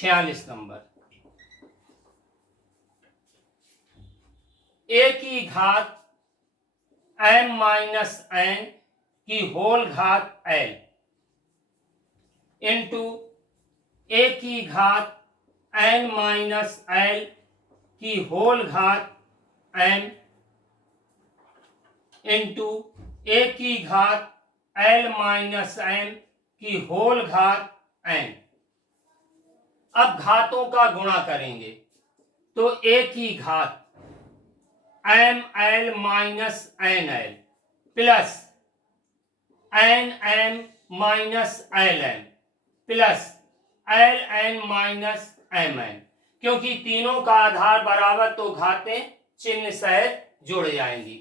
46 नंबर, a की घात m माइनस n की होल घात l इंटू a की घात n माइनस l की होल घात m इंटू a की घात l माइनस m की होल घात n। अब घातों का गुणा करेंगे तो a की घात m l minus n l plus n m minus l m plus l n minus m n, क्योंकि तीनों का आधार बराबर तो घातें चिन्ह सहित जुड़ जाएंगी।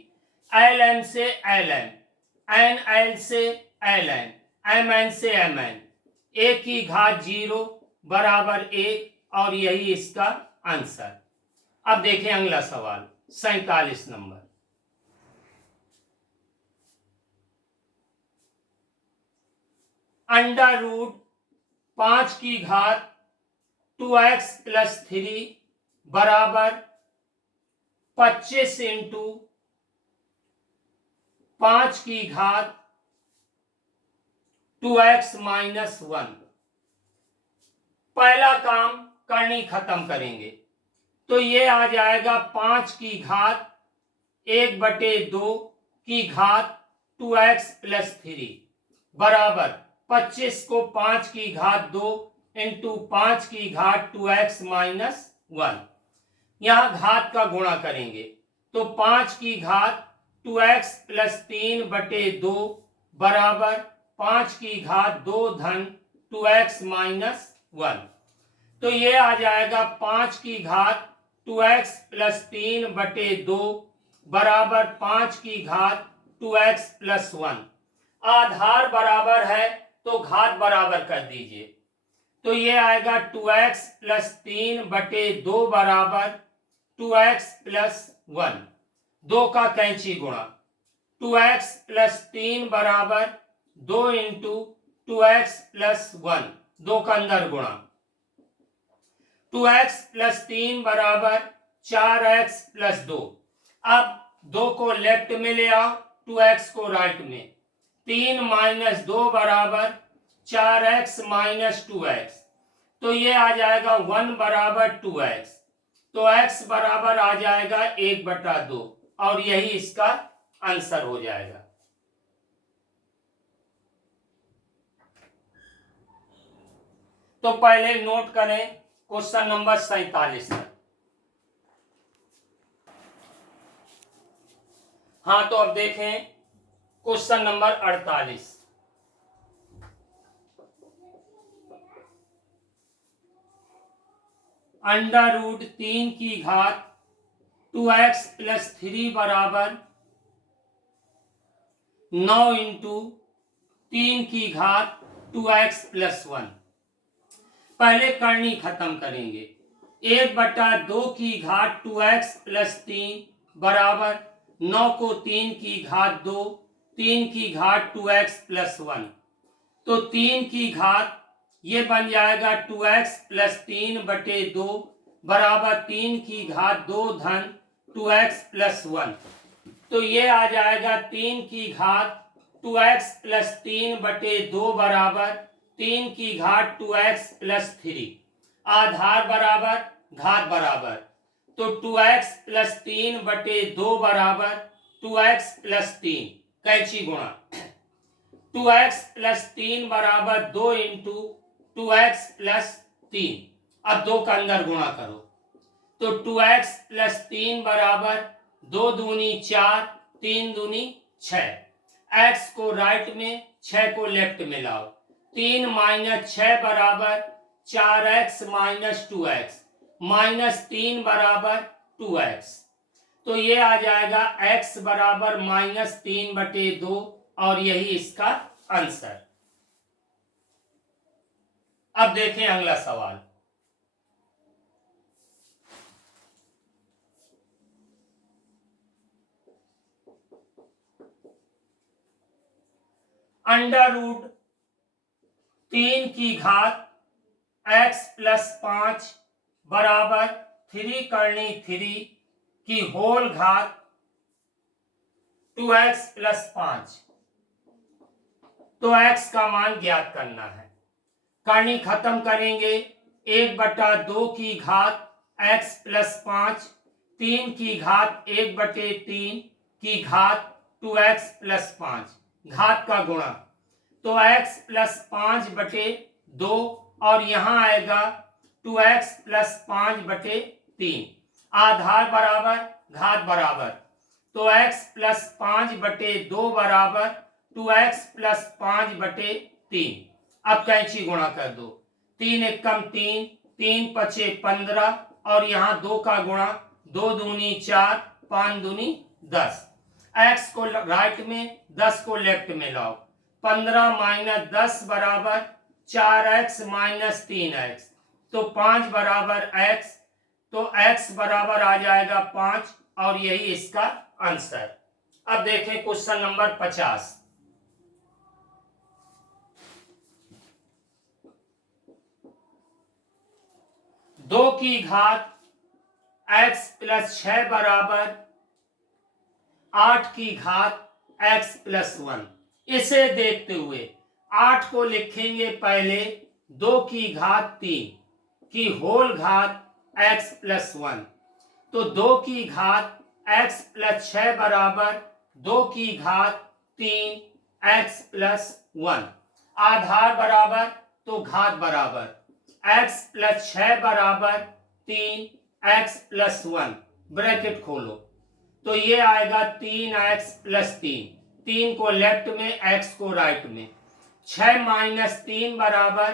l m से l m, n l से l n, m n से m n, a की घात 0 बराबर 1 और यही इसका आंसर। अब देखें अगला सवाल 47 नंबर, अंडर रूट 5 की घात 2x प्लस 3 बराबर 25 इंटू 5 की घात 2x माइनस 1। पहला काम करनी खत्म करेंगे तो ये आ जाएगा 5 की घात 1/2 की घात 2x प्लस 3 बराबर 25 को 5 की घात 2 इंटू 5 की घात 2x माइनस 1। यहां घात का गुणा करेंगे तो 5 की घात 2x प्लस 3/2 बराबर 5 की घात 2 धन 2x माइनस 1। तो ये आ जाएगा 5 की घात 2x प्लस 3/2 बराबर 5 की घात 2x प्लस 1। आधार बराबर है तो घात बराबर कर दीजिए तो ये आएगा 2x प्लस 3/2 बराबर 2x प्लस 1। 2 का कैंची गुणा 2x प्लस 3 बराबर 2 इंटू 2x प्लस 1, 2 का अंदर गुणा 2x प्लस 3 बराबर 4x प्लस 2। अब 2 को लेफ्ट में ले आओ, 2x को राइट में। 3 माइनस 2 बराबर 4x माइनस 2x, तो ये आ जाएगा 1 बराबर 2x, तो x बराबर आ जाएगा 1/2 और यही इसका आंसर हो जाएगा। तो पहले नोट करें क्वेश्चन नंबर 47 तक। हाँ, तो अब देखें क्वेश्चन नंबर 48। अंडर रूट 3 की घात 2x प्लस 3 बराबर 9 इंटू 3 की घात 2x प्लस 1। पहले करनी खत्म करेंगे। 1/2 की घात 2x प्लस 3 बराबर 9 को 3 की घात 2, 3 की घात 2x प्लस 1, तो 3 की घात ये बन जाएगा 2x प्लस 3/2 बराबर 3 की घात 2 धन 2x प्लस 1। तो ये आ जाएगा 3 की घात 2x प्लस 3/2 बराबर 3 की घात 2x प्लस 3। आधार बराबर घात बराबर, तो 2x प्लस 3/2 बराबर 2x प्लस 3, कैंची गुणा 2x प्लस 3 बराबर 2 इंटू 2x प्लस 3। अब 2 का अंदर गुणा करो तो 2x प्लस 3 बराबर 2 दूनी 4, 3 दूनी 6। x को राइट में, 6 को लेफ्ट में लाओ। 3 माइनस 6 बराबर 4x माइनस 2x, माइनस 3 बराबर 2x, तो ये आ जाएगा x बराबर माइनस 3/2 और यही इसका आंसर। अब देखें अगला सवाल। अंडर रूट 3 की घात x प्लस 5 बराबर 3 करनी 3 की होल घात 2x प्लस 5। तो x का मान ज्ञात करना है। करनी खत्म करेंगे, 1/2 की घात x प्लस 5, 3 की घात 1/3 की घात 2x प्लस 5, घात का गुणा। तो x प्लस 5/2 और यहाँ आएगा 2x प्लस 5/3। आधार बराबर घात बराबर, तो x प्लस 5/2 बराबर 2x प्लस 5/3। अब कैंची गुणा कर दो, 3 एकम 3, 3 पचे 15 और यहाँ 2 का गुणा, 2 दूनी 4, 5 दूनी 10। x को राइट में 10 को लेफ्ट में लाओ, 15 माइनस 10 बराबर 4x माइनस 3x, तो 5 बराबर x, तो x बराबर आ जाएगा 5 और यही इसका आंसर। अब देखें क्वेश्चन नंबर 50। 2 की घात x प्लस 6 बराबर 8 की घात x प्लस 1। इसे देखते हुए 8 को लिखेंगे पहले 2 की घात 3 की होल घात x प्लस 1। तो 2 की घात x प्लस 6 बराबर 2 की घात 3 x प्लस 1। आधार बराबर तो घात बराबर, x प्लस 6 बराबर 3 x प्लस 1, ब्रैकेट खोलो, तो ये आएगा 3x प्लस 3, 3 को लेफ्ट में x को राइट में। 6 माइनस 3 बराबर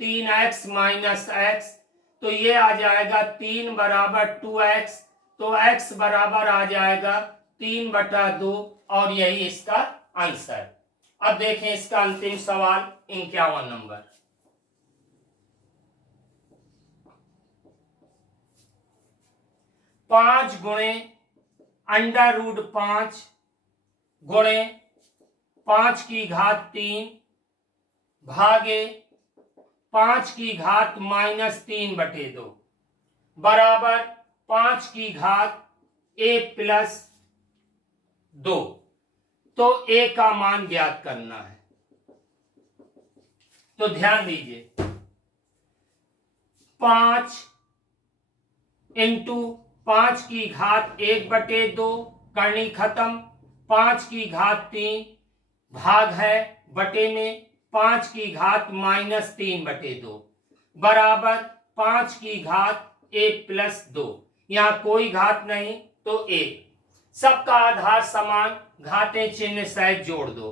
3x माइनस x, तो ये आ जाएगा 3 बराबर 2x, तो x बराबर आ जाएगा 3/2 और यही इसका आंसर। अब देखें इसका अंतिम सवाल 51 नंबर। पांच गुणे √5 गुणे 5 की घात 3 भागे 5 की घात -3/2 बराबर 5 की घात a प्लस 2। तो a का मान ज्ञात करना है। तो ध्यान दीजिए, 5 इंटू 5 की घात 1/2 करनी खत्म, 5 की घात 3 भाग है बटे में 5 की घात -3/2 बराबर 5 की घात a प्लस 2। यहाँ कोई घात नहीं तो 1, सबका आधार समान, घातें चिन्ह सहित जोड़ दो।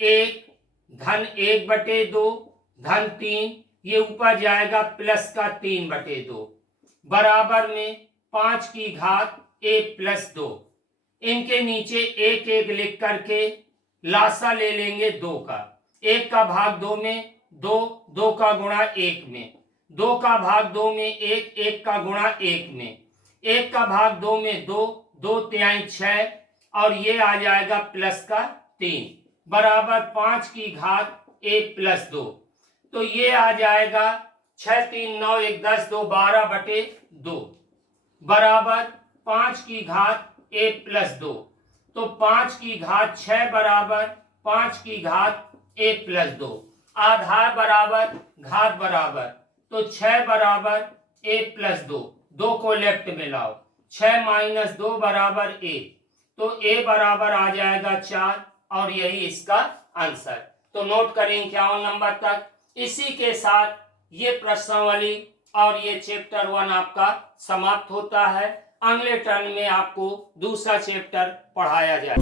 1 धन 1/2 धन 3, ये ऊपर जाएगा प्लस का 3/2 बराबर में 5 की घात a प्लस 2। इनके नीचे 1 1 लिख करके लासा ले लेंगे 2 का, 1 का भाग 2 में 2, 2 का गुणा 1 में, 2 का भाग 2 में 1, 1 का गुणा 1 में, 1 का भाग 2 में 2, 2 तिहाई 6 और ये आ जाएगा प्लस का 3 बराबर 5 की घात a प्लस 2। तो ये आ जाएगा 6 3 9 1 10 2 12/2 बराबर 5 की घात a प्लस 2। तो 5 की घात 6 बराबर 5 की घात a प्लस 2। आधार बराबर घात बराबर, तो 6 बराबर a प्लस 2, 2 को लेफ्ट में लाओ, 6 माइनस 2 बराबर 1, तो a बराबर आ जाएगा 4 और यही इसका आंसर। तो नोट करें 51 नंबर तक। इसी के साथ ये प्रश्नावली और ये चैप्टर 1 आपका समाप्त होता है। अगले टर्न में आपको दूसरा चैप्टर पढ़ाया जाए।